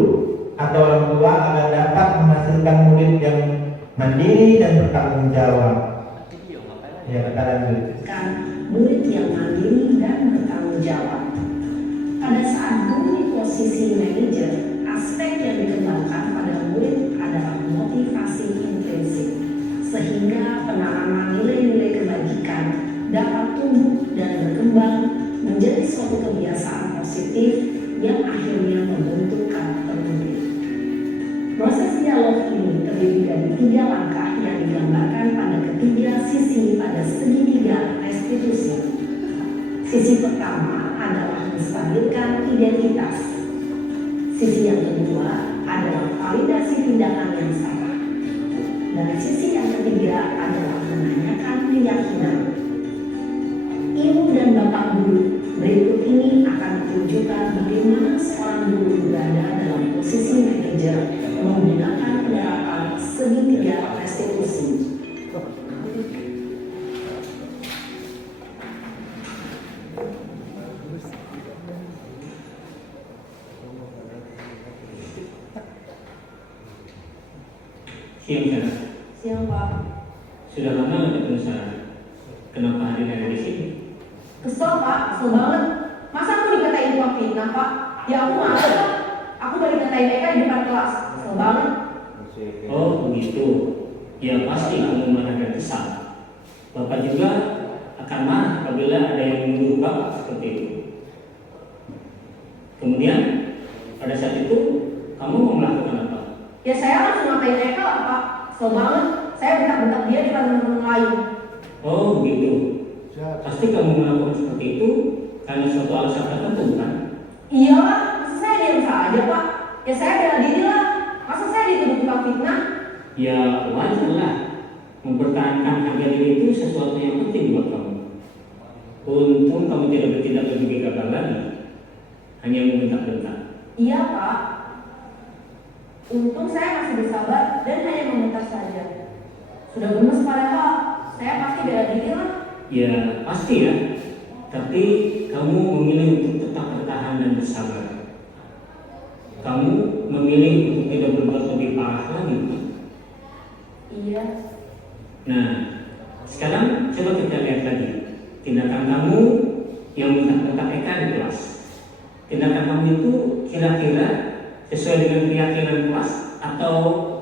atau orang tua agar dapat menghasilkan murid yang mandiri dan bertanggung jawab. Ya, kita lanjut. Murid yang mandiri dan bertanggung jawab. Pada saat guru di posisi manajer, aspek yang dikembangkan pada murid adalah motivasi intrinsik, sehingga penanaman nilai-nilai kebajikan dapat tumbuh dan berkembang menjadi suatu kebiasaan positif yang akhirnya membentuk karakter murid. Proses dialog ini terdiri dari 3 langkah yang digambarkan pada ketiga sisi pada segitiga restitusi. Sisi pertama adalah menstabilkan identitas. Sisi yang kedua adalah validasi tindakan yang salah. Dan sisi yang ketiga adalah menanyakan keyakinan. Ibu dan Bapak guru, berikut ini akan menunjukkan bagaimana seorang guru berada dalam posisi manajer menggunakan penerapan segitiga restitusi. Siang sana. Siang Pak. Sudah lama nggak ketemu sana? Kenapa hadir ada di sini? Kesel Pak, kesel banget. Masa aku dikatain tukang fitnah Pak? Ya aku malu Pak. Aku baru dikatain mereka di depan kelas. Kesel banget. Oh begitu. Ya pasti kamu marah dan kesal. Bapak juga akan marah apabila ada yang menuduh Bapak seperti itu. Kemudian pada saat itu kamu mau melakukan apa? Ya saya langsung ngatain mereka lah Pak. Kesel banget. Saya bentak-bentak dia di depan teman-teman lain. Oh begitu. Pasti kamu melakukan seperti itu karena suatu alasan tertentu kan? Iya lah, masa saya diam saja Pak? Ya saya bela diri lah. Masa saya dituduh tukang fitnah? Ya wajar lah. Mempertahankan harga diri itu sesuatu yang penting buat kamu. Untung kamu tidak bertindak lebih gegabah lagi, hanya membentak-bentak. Iya Pak. Untung saya masih bersabar dan hanya memutar saja. Sudah gemes padahal, saya pasti bela diri lah. Ya pasti ya. Tapi kamu memilih untuk tetap bertahan dan bersabar. Kamu memilih untuk tidak berbuat lebih parah lagi. Iya. Nah, sekarang coba kita lihat lagi tindakan kamu yang bentak-bentak Eka di kelas. Tindakan kamu itu kira-kira sesuai dengan keyakinan kelas atau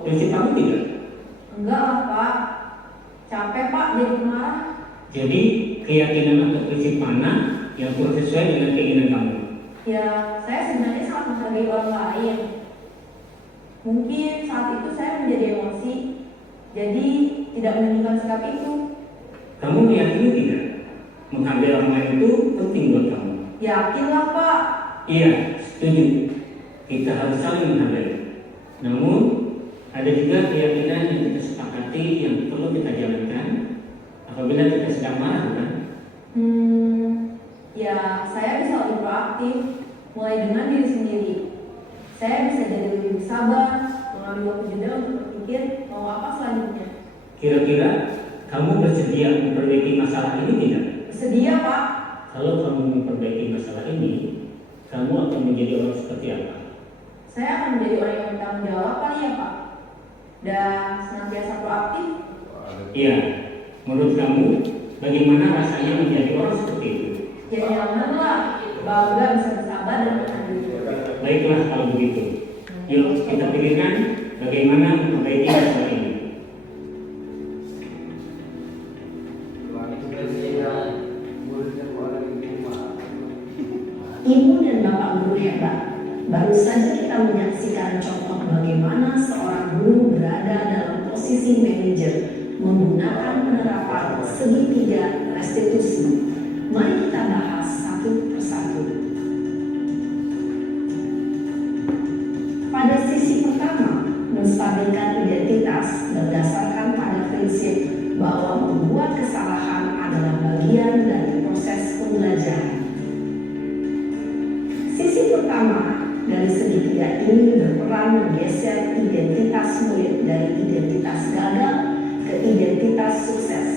prinsip kamu tidak? Enggak lah Pak. Capek Pak jadi marah. Jadi keyakinan atau prinsip mana yang kurang sesuai dengan keinginan kamu? Ya, saya sebenarnya sangat menghargai orang lain. Mungkin saat itu saya menjadi emosi, jadi tidak menunjukkan sikap itu. Kamu meyakini tidak? Menghargai orang lain itu penting buat kamu. Yakinlah Pak. Iya, setuju. Kita harus saling menghargai. Namun, ada juga keyakinan yang kita sepakati yang perlu kita jalankan apabila kita sedang marah, bukan? Ya saya bisa lebih proaktif, mulai dengan diri sendiri. Saya bisa jadi lebih sabar, mengambil waktu jeda untuk berpikir mau apa selanjutnya. Kira-kira kamu bersedia memperbaiki masalah ini tidak? Bersedia Pak. Kalau kamu memperbaiki masalah ini, kamu akan menjadi orang seperti apa? Saya akan menjadi orang yang bertanggung jawab kali ya Pak. Dan senantiasa proaktif. Iya, menurut kamu bagaimana rasanya menjadi orang seperti itu? Ya nyaman lah, bangga bisa bersabar dan bertanggung jawab. Baiklah kalau begitu. Yuk kita pikirkan bagaimana memperbaiki masalah ini. Ibu dan Bapak guru hebat. Baru saja kita menyaksikan contoh bagaimana seorang guru berada dalam posisi manajer menggunakan penerapan segitiga restitusi. Mari kita bahas satu persatu. Pada sisi pertama, menstabilkan identitas berdasarkan pada prinsip bahwa membuat kesalahan adalah bagian dari proses pembelajaran. Sisi pertama dari segitiga ini berperan menggeser identitas murid dari identitas gagal ke identitas sukses.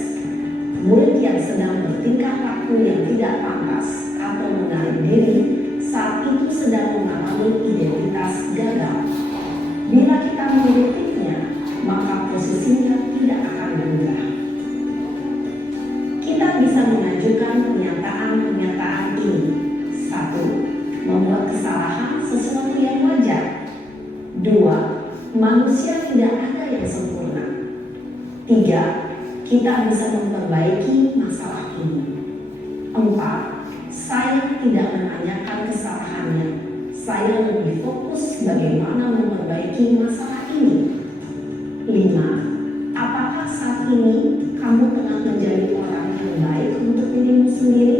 Murid yang sedang bertingkah laku perilaku yang tidak pantas atau menarik diri saat itu sedang mengalami identitas gagal. Bila kita mengikutinya, maka posisinya tidak akan berubah. Kita bisa mengajukan pernyataan-pernyataan ini. 1. Membuat kesalahan sesuatu yang wajar. 2. Manusia tidak ada yang sempurna. 3. Kita bisa memperbaiki masalah ini. 4. Saya tidak menanyakan kesalahannya. Saya lebih fokus bagaimana memperbaiki masalah ini. 5. Apakah saat ini kamu tengah menjadi orang yang baik untuk dirimu sendiri?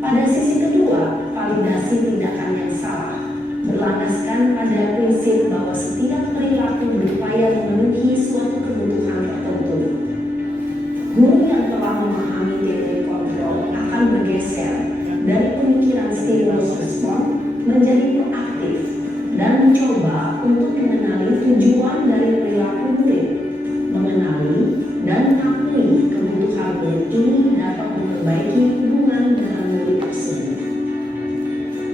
Pada sisi kedua, validasi tindakan yang salah berlandaskan pada prinsip bahwa setiap perilaku berupaya memenuhi suatu kebutuhan tertentu. Guru yang telah memahami teori kontrol akan bergeser dari pemikiran stimulus respon menjadi proaktif dan mencoba untuk mengenali tujuan dari perilaku murid, mengenali dan mengakui kebutuhan murid ini dapat memperbaiki hubungan dengan murid tersebut.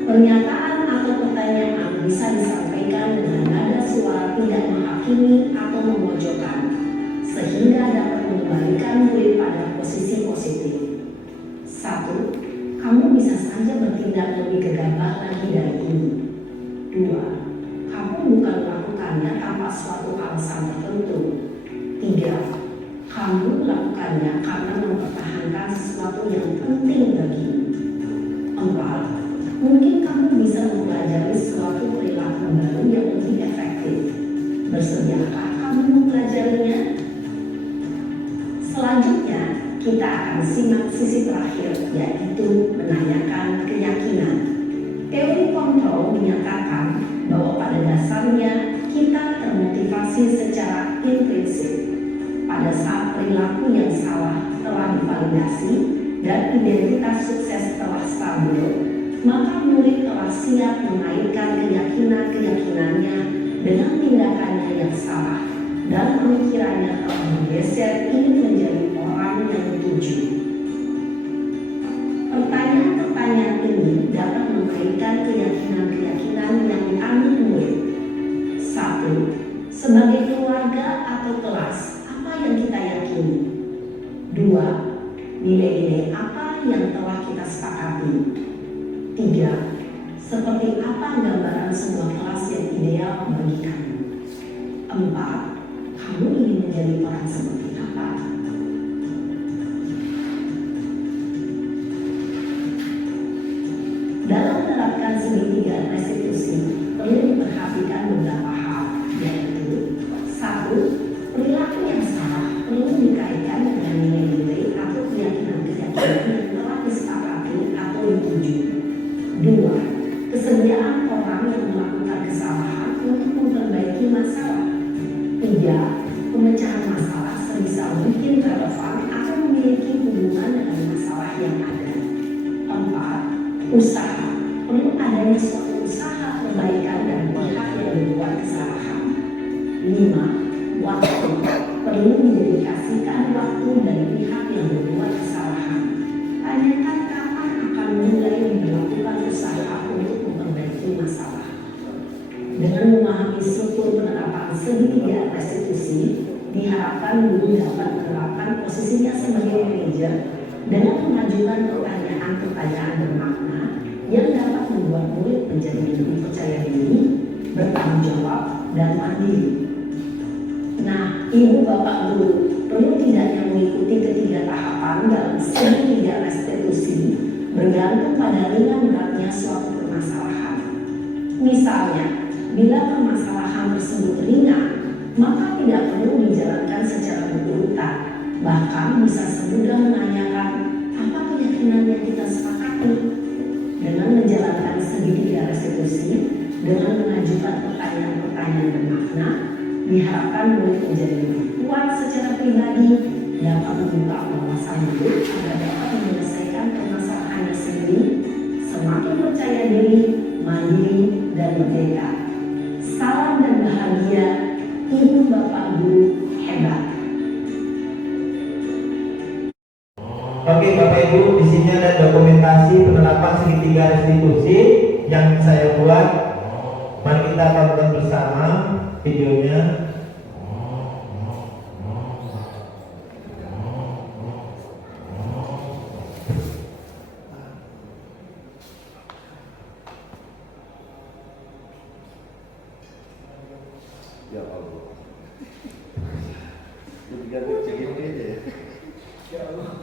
Pernyataan atau pertanyaan bisa disampaikan dengan nada suara tidak menghakimi atau memojokkan, sehingga dapat mengembalikan murid pada posisi positif. 1. Kamu bisa saja bertindak lebih gegabah lagi dari ini. 2. Kamu bukan melakukannya tanpa suatu alasan tertentu. 3. Kamu melakukannya karena mempertahankan sesuatu yang penting bagimu. 4. Mungkin kamu bisa mempelajari suatu perilaku baru yang lebih efektif. Bersediakah kamu mempelajarinya? Selanjutnya, kita akan simak sisi terakhir, yaitu menanyakan keyakinan. Teori kontrol menyatakan bahwa pada dasarnya kita termotivasi secara intrinsik. Pada saat perilaku yang salah telah divalidasi dan identitas sukses telah stabil, maka murid telah siap mengaitkan keyakinan-keyakinannya dengan tindakannya yang salah dan pemikirannya telah bergeser ingin menjadi orang yang dituju. Pertanyaan-pertanyaan ini dapat mengaitkan keyakinan-keyakinan yang diambil murid. 1. Sebagai keluarga atau kelas, apa yang kita yakini? 2. Nilai-nilai apa yang telah kita sepakati? 3. Seperti apa gambaran sebuah kelas yang ideal bagi kamu? 4. Kamu ingin menjadi orang seperti apa? Dalam menerapkan segitiga restitusi, perlu diperhatikan beberapa hal, yaitu 1. Perilaku yang salah perlu dikaitkan dengan nilai-nilai atau keyakinan-keyakinan yang telah disepakati atau dituju. 2. Kesediaan orang yang melakukan kesalahan untuk memperbaiki masalah. 3. Pemecahan masalah sebisa mungkin relevan atau memiliki hubungan dengan masalah yang ada. 4. Usaha. Perlu adanya suatu usaha perbaikan dari pihak yang membuat kesalahan. 5. Waktu. Perlu mendedikasikan waktu dari pihak yang membuat kesalahan. Tanyakan kapan akan mulai melakukan usaha untuk memperbaiki masalah. Dengan memahami struktur penerapan segitiga restitusi, diharapkan guru dapat menerapkan posisinya sebagai manajer dengan mengajukan pertanyaan-pertanyaan bermakna yang dapat membuat murid menjadi lebih percaya diri, bertanggung jawab, dan mandiri. Nah, ibu bapak guru perlu tidaknya mengikuti ketiga tahapan dalam segitiga restitusi bergantung pada ringan beratnya suatu permasalahan. Misalnya, bila permasalahan tersebut ringan, maka tidak perlu dijalankan secara berurutan. Bahkan bisa semudah menanyakan apa keyakinan yang kita sepakati. Dengan menjalankan segitiga restitusi, dengan mengajukan pertanyaan-pertanyaan bermakna, diharapkan murid menjadi lebih kuat secara pribadi, dapat membuka wawasan hidup agar dapat menyelesaikan permasalahannya sendiri, semakin percaya diri, mandiri, dan merdeka. Salam dan bahagia, ibu bapak guru hebat. Oke Bapak Ibu, di sini ada dokumentasi penerapan segitiga restitusi yang saya buat. Mari kita tonton bersama videonya. Ya Allah. Ganti cekik aja. Ya Allah.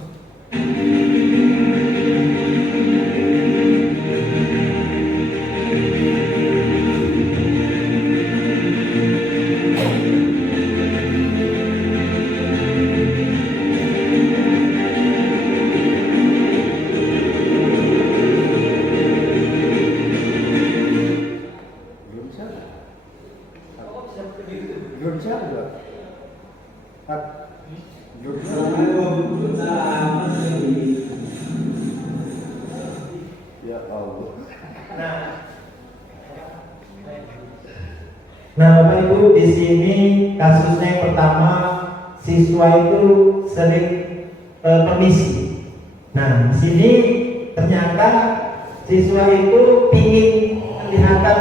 Belum siapa? Ya Allah. Nah, Bapak Ibu, di sini kasusnya yang pertama, siswa itu sering permisi. Nah, di sini ternyata siswa itu ingin kelihatan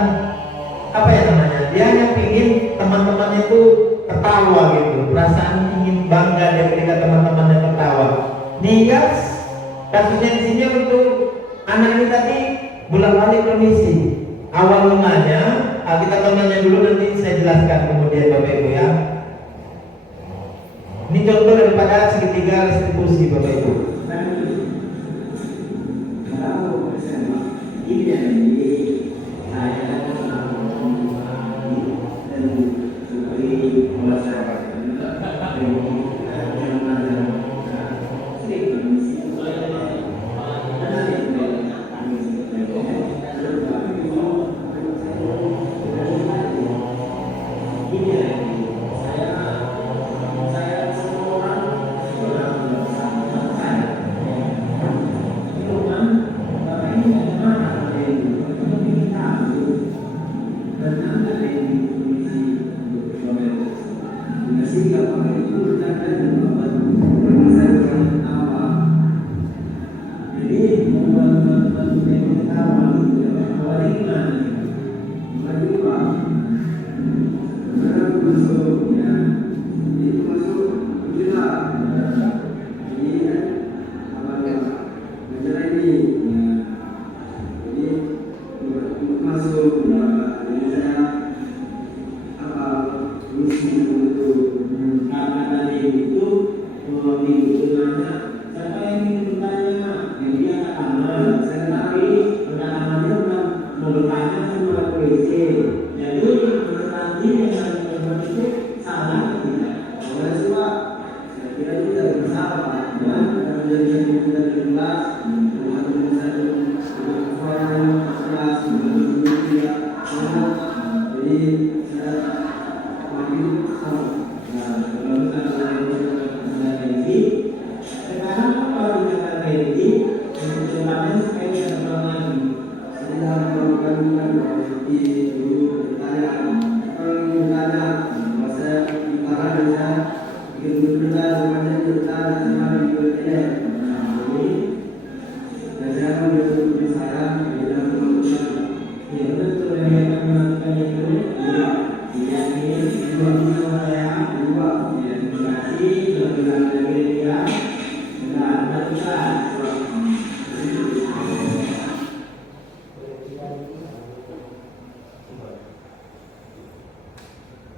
apa ya namanya? Dia hanya ingin teman-temannya itu ketawa gitu, perasaan ingin bangga dia ketika teman-temannya ketawa. Nih guys, kasusnya di sini untuk anak ini tadi bolak-balik permisi. Awal mulanya, kita tontonnya dulu, nanti saya jelaskan kemudian Bapak Ibu ya. Ini contoh daripada segitiga restitusi Bapak Ibu.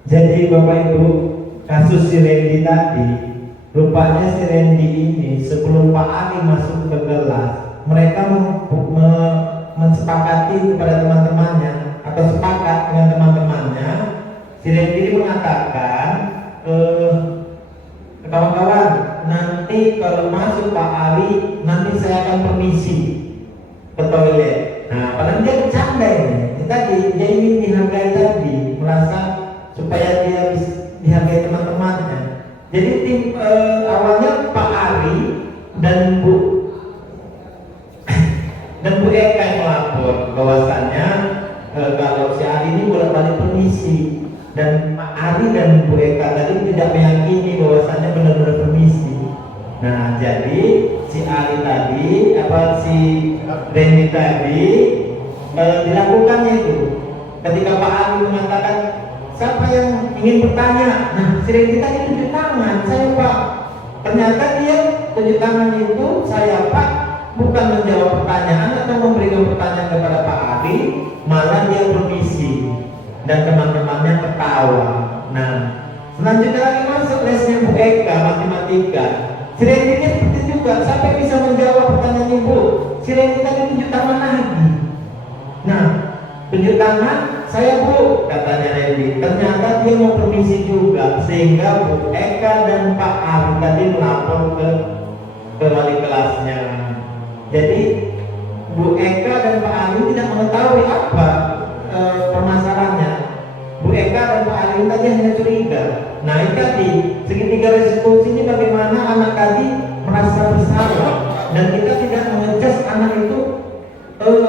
Jadi Bapak Ibu, kasus si Randy tadi, rupanya si Randy ini sebelum Pak Ali masuk ke kelas, mereka mensepakati kepada teman-temannya atau sepakat dengan teman-temannya. Si Randy ini mengatakan, kawan-kawan, nanti kalau masuk Pak Ali, nanti saya akan permisi ke toilet. Nah, padahal dia bercanda ini. Tadi dia ingin dihargai tadi, merasa supaya dia dihargai teman-temannya. Jadi tim awalnya Pak Ari dan Bu Eka yang melapor bahwasannya kalau si Ari ini bolak-balik permisi, dan Pak Ari dan Bu Eka tadi tidak meyakini bahwasannya benar-benar permisi. Nah, jadi si Ali tadi, si Randy tadi dilakukannya itu. Ketika Pak Ali mengatakan siapa yang ingin bertanya, nah si Randy tadi tunjuk tangan, saya Pak. Ternyata dia tunjuk tangan itu, saya Pak, bukan menjawab pertanyaan atau memberikan pertanyaan kepada Pak Ali, malah dia berbisik dan teman-temannya ketawa. Nah, selanjutnya lagi masuk lesnya Bu Eka matematika. Si Randy ini seperti juga, sampai bisa menjawab pertanyaan Ibu. Si Randy tadi tunjuk tangan lagi. Nah, tunjuk tangan, saya Bu, katanya Randy. Ternyata dia mau permisi juga, sehingga Bu Eka dan Pak Ali tadi melapor ke wali kelasnya. Jadi Bu Eka dan Pak Ali tidak mengetahui apa permasalahannya. Bu Eka dan Pak Ali tadi hanya curiga. Nah ini tadi segitiga resiko ini bagaimana anak tadi merasa bersalah dan kita tidak mengecas anak itu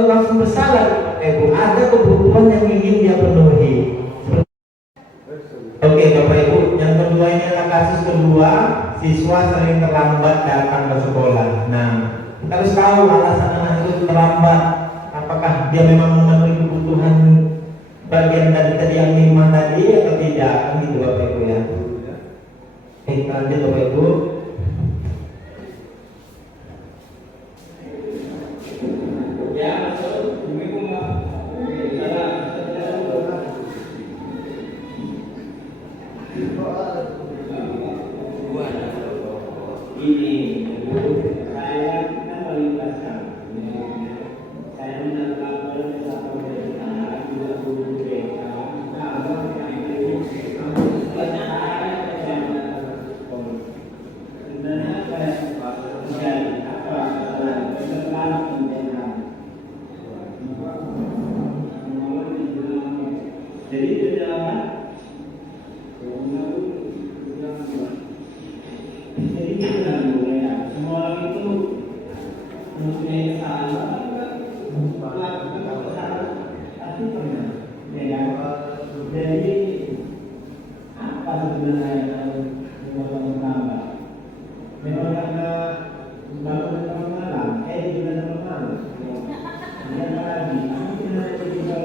langsung bersalah. Bu, ada kebutuhan yang ingin dia penuhi. Oke Bapak Ibu, yang kedua ini adalah kasus kedua, siswa sering terlambat datang ke sekolah. Nah kita harus tahu alasan anak itu terlambat. Apakah dia memang memenuhi kebutuhan bagian tadi yang 5 tadi atau tidak? Kan gitu Bapak Ibu ya. Oke, lanjut Bapak Ibu. Ya, masuk. Ini saya kan melintaskan. Saya mendapat satu berita juga guru BK. Kalau yang ini sebenarnya saya mencari apa kesalahan pembinaan. Jadi itu adalah jadi kita ya, semua orang itu mempunyai kesalahan, melakukan kesalahan, tapi pernah ya. Jadi apa sebenarnya yang membuat tambah? Memang karena bangun teman malam, juga teman malam. Yang lagi, aku tidak bisa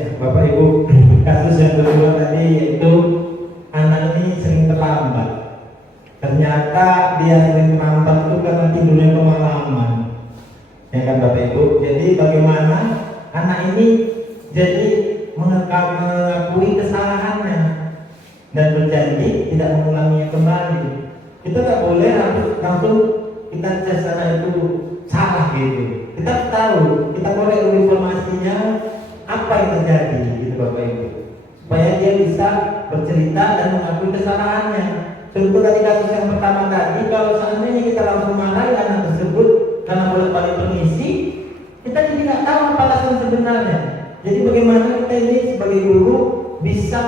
Ya, Bapak Ibu, kasus yang kedua tadi yaitu anak ini sering terlambat. Ternyata dia sering terlambat itu karena tidurnya kemalaman. Ya kan Bapak Ibu. Jadi bagaimana anak ini jadi mengakui kesalahannya dan berjanji tidak mengulanginya kembali. Kita tak boleh langsung kita tes anak itu salah gitu. Kita tahu, kita boleh informasinya apa yang terjadi gitu Bapak Ibu, supaya dia bisa bercerita dan mengakui kesalahannya. Contoh tadi kasus yang pertama tadi, kalau seandainya kita langsung marahi anak tersebut karena bolak-balik permisi, kita jadi tidak tahu apa alasan sebenarnya. Jadi bagaimana kita ini sebagai guru bisa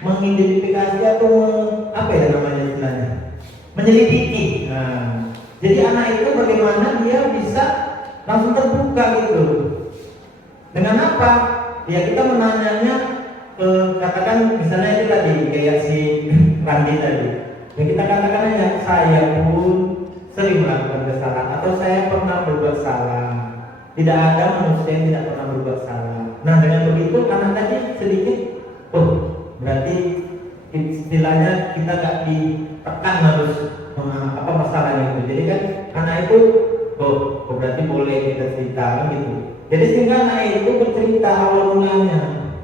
mengidentifikasi atau apa ya namanya istilahnya, menyelidiki. Nah, jadi anak itu bagaimana dia bisa langsung terbuka gitu. Dengan apa? Ya kita menanyanya, katakan misalnya itu tadi kayak si Randi tadi. Ya kita katakan aja, saya pun sering melakukan kesalahan atau saya pernah berbuat salah. Tidak ada manusia yang tidak pernah berbuat salah. Nah dengan begitu anak tadi sedikit, oh berarti istilahnya kita gak ditekan harus apa masalahnya itu. Jadi kan anak itu, oh berarti boleh kita cerita gitu. Jadi sehingga anak itu bercerita awal mulanya.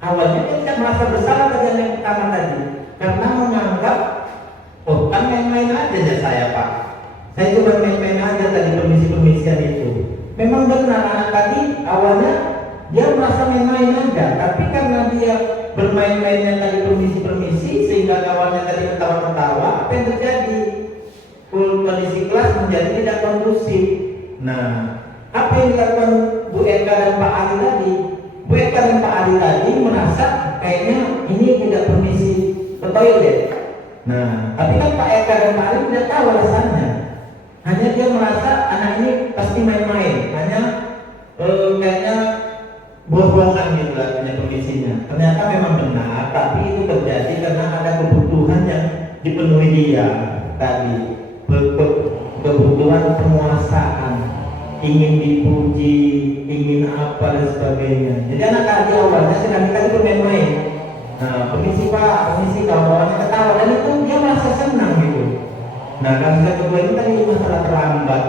Awalnya dia tidak merasa bersalah pada yang pertama tadi, karena menganggap, oh kan main-main aja ya saya Pak. Saya cuma main-main aja tadi permisi-permisian itu. Memang benar anak tadi awalnya dia merasa main-main aja, tapi karena dia bermain-mainnya tadi permisi-permisi sehingga kawannya tadi ketawa-ketawa, apa yang terjadi? Kondisi kelas menjadi tidak kondusif. Nah, apa yang dilakukan Bu Eka dan Pak Ali tadi? Bu Eka dan Pak Ali tadi merasa kayaknya ini tidak permisi ke toilet. Nah, tapi kan Pak Eka dan Pak Ali tidak tahu alasannya. Hanya dia merasa anak ini pasti main-main, hanya kayaknya buah-buahan gitu lah punya permisinya. Ternyata memang benar, tapi itu terjadi karena ada kebutuhan yang dipenuhi dia tadi, kebutuhan penguasaan, ingin dipuji, ingin apa dan sebagainya. Jadi anak tadi awalnya sedang kita bermain-main. Nah, permisi Pak, permisi, kawan-kawannya ketawa dan itu dia merasa senang gitu. Nah, kasus yang kedua ini tadi masalah terlambat.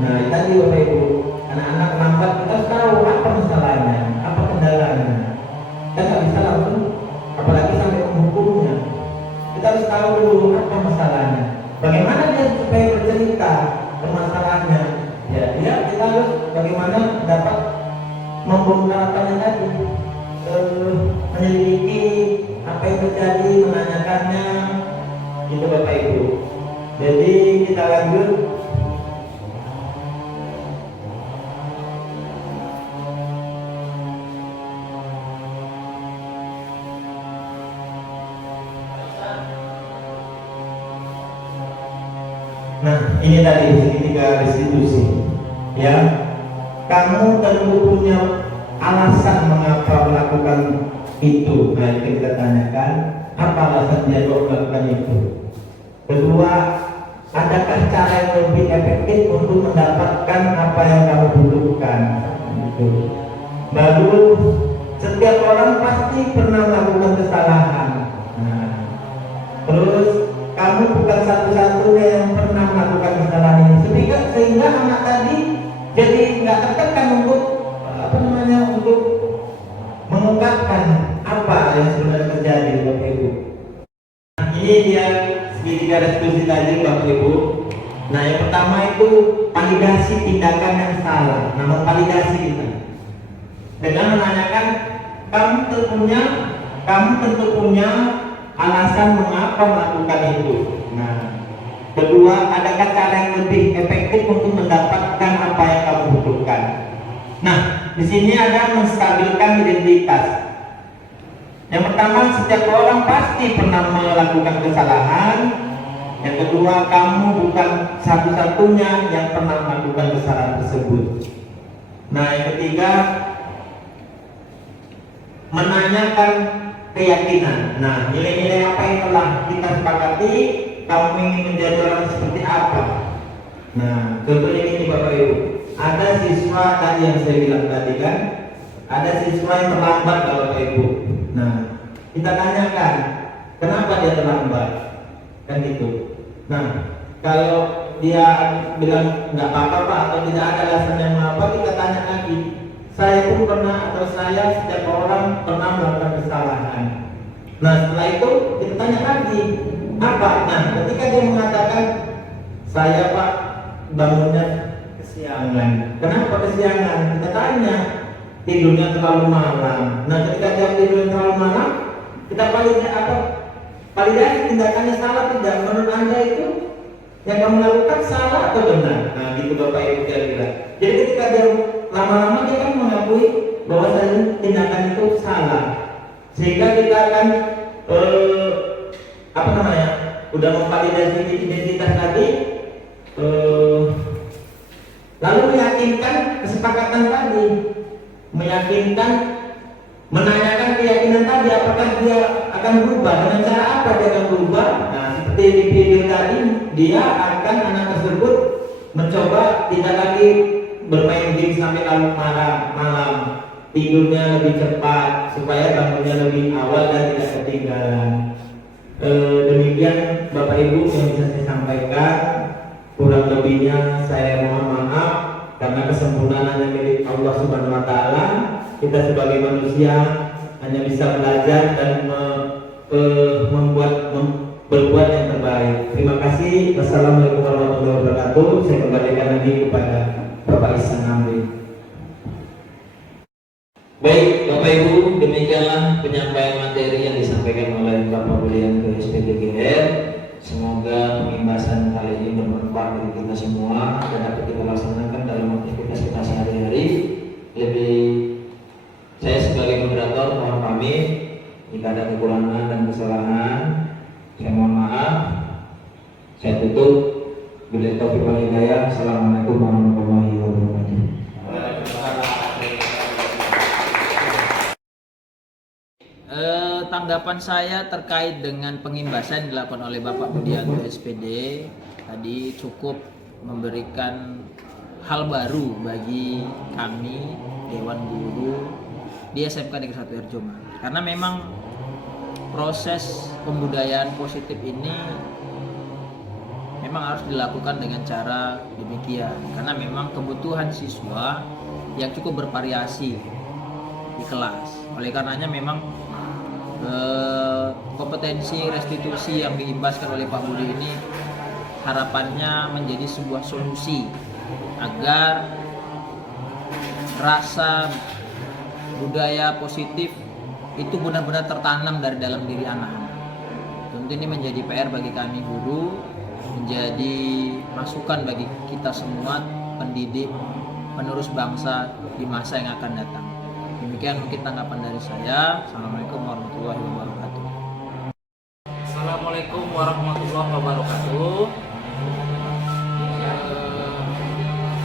Nah, tadi Bapak Ibu, anak-anak lambat kita harus tahu apa masalahnya, apa kendalanya. Kita nggak bisa langsung, apalagi sampai menghukumnya. Kita harus tahu dulu apa masalahnya. Bagaimana dia supaya bercerita permasalahannya. Ya, kita harus bagaimana dapat membongkar apanya tadi, menyelidiki apa yang terjadi, menanyakannya, itu Bapak Ibu. Jadi kita lanjut. Nah, ini tadi segitiga restitusi. Ya, kamu tentu punya alasan mengapa melakukan itu. Nah, itu kita tanyakan, apa alasan dia kok melakukan itu? Kedua, adakah cara yang lebih efektif untuk mendapatkan apa yang kamu butuhkan? Gitu. Baru, setiap orang pasti pernah melakukan kesalahan. Nah, terus kamu bukan satu-satunya yang pernah melakukan kesalahan ini. Sehingga anak tadi jadi nggak tertekan untuk untuk mengungkapkan apa yang sebenarnya terjadi, Bapak Ibu. Nah, ini dia segitiga restitusi tadi, Bapak Ibu. Nah, yang pertama itu validasi tindakan yang salah. Nah, memvalidasi kita dengan menanyakan kamu tentu punya alasan mengapa melakukan itu. Nah, kedua, adakah cara yang lebih efektif untuk mendapatkan apa yang kamu butuhkan? Nah, di sini ada menstabilkan identitas. Yang pertama, setiap orang pasti pernah melakukan kesalahan. Yang kedua, kamu bukan satu-satunya yang pernah melakukan kesalahan tersebut. Nah, yang ketiga, menanyakan keyakinan. Nah, nilai-nilai apa yang telah kita sepakati, kamu ingin menjadi orang seperti apa? Nah, contohnya ini Bapak Ibu, ada siswa tadi yang saya bilang tadi kan, ada siswa yang terlambat Bapak Ibu. Nah, kita tanyakan kenapa dia terlambat, kan gitu. Nah, kalau dia bilang nggak apa-apa Pak, atau tidak ada alasan yang apa, kita tanya lagi. Saya pun pernah, atau saya setiap orang pernah melakukan kesalahan. Nah, setelah itu kita tanya lagi apa. Nah, ketika dia mengatakan saya Pak bangunnya kesiangan. Kenapa kesiangan? Kita tanya, tidurnya terlalu malam. Nah, ketika dia tidurnya terlalu malam, kita validasi tindakannya salah tidak. Menurut Anda itu yang kamu lakukan salah atau benar? Nah, gitu Bapak Ibu kira-kira. Jadi ketika dia lama-lama dia kan mengakui bahwa tindakan itu salah, sehingga kita akan udah memvalidasi identitas tadi, lalu meyakinkan kesepakatan tadi, menanyakan keyakinan tadi, apakah dia akan berubah, dengan cara apa dia akan berubah. Nah, seperti di video tadi, dia akan, anak tersebut mencoba tidak lagi bermain game sampai larut malam, tidurnya lebih cepat supaya bangunnya lebih awal dan tidak ketinggalan. Demikian Bapak Ibu yang bisa saya sampaikan. Kurang lebihnya saya mohon maaf, karena kesempurnaan hanya milik Allah Subhanahu wa Ta'ala. Kita sebagai manusia hanya bisa belajar dan berbuat yang terbaik. Terima kasih. Wassalamualaikum warahmatullahi wabarakatuh. Saya kembalikan lagi kepada Bapak Ihsan Amri. Baik Bapak Ibu, demikianlah penyampaian materi yang disampaikan oleh Bapak Budian ke SPDGR. Semoga pengimbasan kali ini bermanfaat bagi kita semua dan dapat kita laksanakan dalam aktivitas kita sehari-hari. Saya sebagai moderator mohon pamit. Jika ada kekurangan dan kesalahan, saya mohon maaf. Saya tutup. Billahi taufiq wal hidayah. Assalamualaikum warahmatullahi wabarakatuh. Tanggapan saya terkait dengan pengimbasan yang dilakukan oleh Bapak Budianto SPD tadi cukup memberikan hal baru bagi kami Dewan Guru di SMK Negeri 1 Erjoman, karena memang proses pembudayaan positif ini memang harus dilakukan dengan cara demikian, karena memang kebutuhan siswa yang cukup bervariasi di kelas. Oleh karenanya memang kompetensi restitusi yang diimbaskan oleh Pak Budi ini harapannya menjadi sebuah solusi agar rasa budaya positif itu benar-benar tertanam dari dalam diri anak-anak. Tentu ini menjadi PR bagi kami guru, menjadi masukan bagi kita semua pendidik, penerus bangsa di masa yang akan datang. Demikian mungkin tanggapan dari saya. Assalamualaikum warahmatullahi wabarakatuh. Assalamualaikum warahmatullahi wabarakatuh.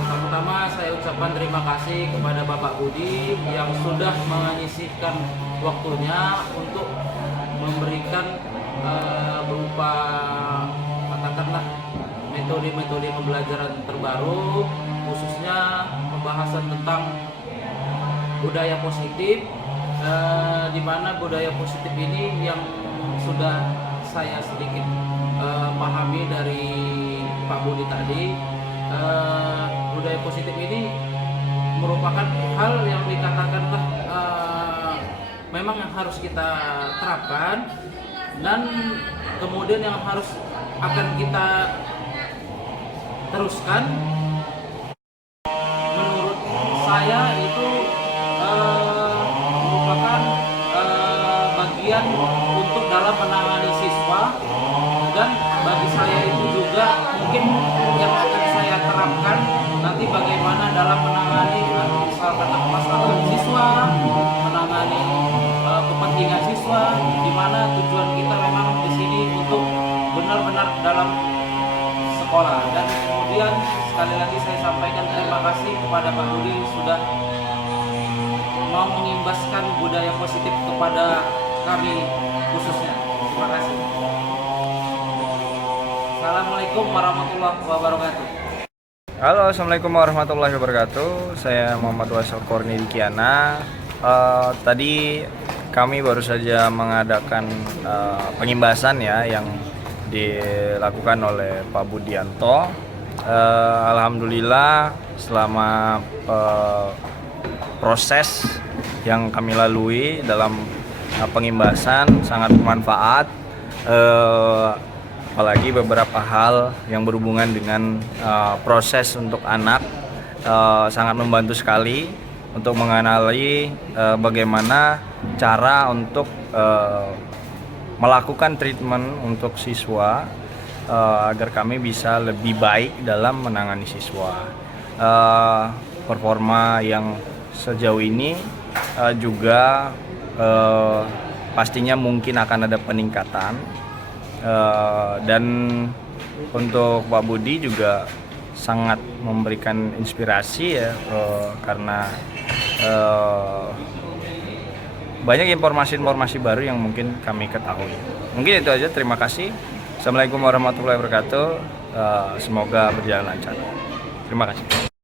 Pertama saya ucapkan terima kasih kepada Bapak Budi yang sudah menyisihkan waktunya untuk memberikan berupa katakanlah metode-metode pembelajaran terbaru, khususnya pembahasan tentang budaya positif, di mana budaya positif ini yang sudah saya sedikit pahami dari Pak Budi tadi. Budaya positif ini merupakan hal yang dikatakanlah memang yang harus kita terapkan, dan kemudian yang harus akan kita teruskan. Menurut saya itu merupakan bagian untuk dalam menangani siswa, dan bagi saya itu juga mungkin yang akan saya terapkan nanti bagaimana dalam menangani misalkan masalah siswa, menangani kepentingan siswa, di mana tujuan kita memang di sini untuk benar-benar dalam sekolah. Dan kemudian sekali lagi saya sampaikan terima kasih kepada Pak Budi sudah mau mengimbaskan budaya positif kepada kami khususnya. Terima kasih. Assalamualaikum warahmatullahi wabarakatuh. Halo, assalamualaikum warahmatullahi wabarakatuh. Saya Muhammad Wasal Korni Dikiana, Tadi kami baru saja mengadakan pengimbasan ya yang dilakukan oleh Pak Budianto. Alhamdulillah selama proses yang kami lalui dalam pengimbasan sangat bermanfaat, apalagi beberapa hal yang berhubungan dengan proses untuk anak sangat membantu sekali untuk mengenali bagaimana cara untuk melakukan treatment untuk siswa agar kami bisa lebih baik dalam menangani siswa. Performa yang sejauh ini juga pastinya mungkin akan ada peningkatan, dan untuk Pak Budi juga sangat memberikan inspirasi ya, karena banyak informasi-informasi baru yang mungkin kami ketahui. Mungkin itu aja, terima kasih. Assalamualaikum warahmatullahi wabarakatuh. Semoga berjalan lancar. Terima kasih.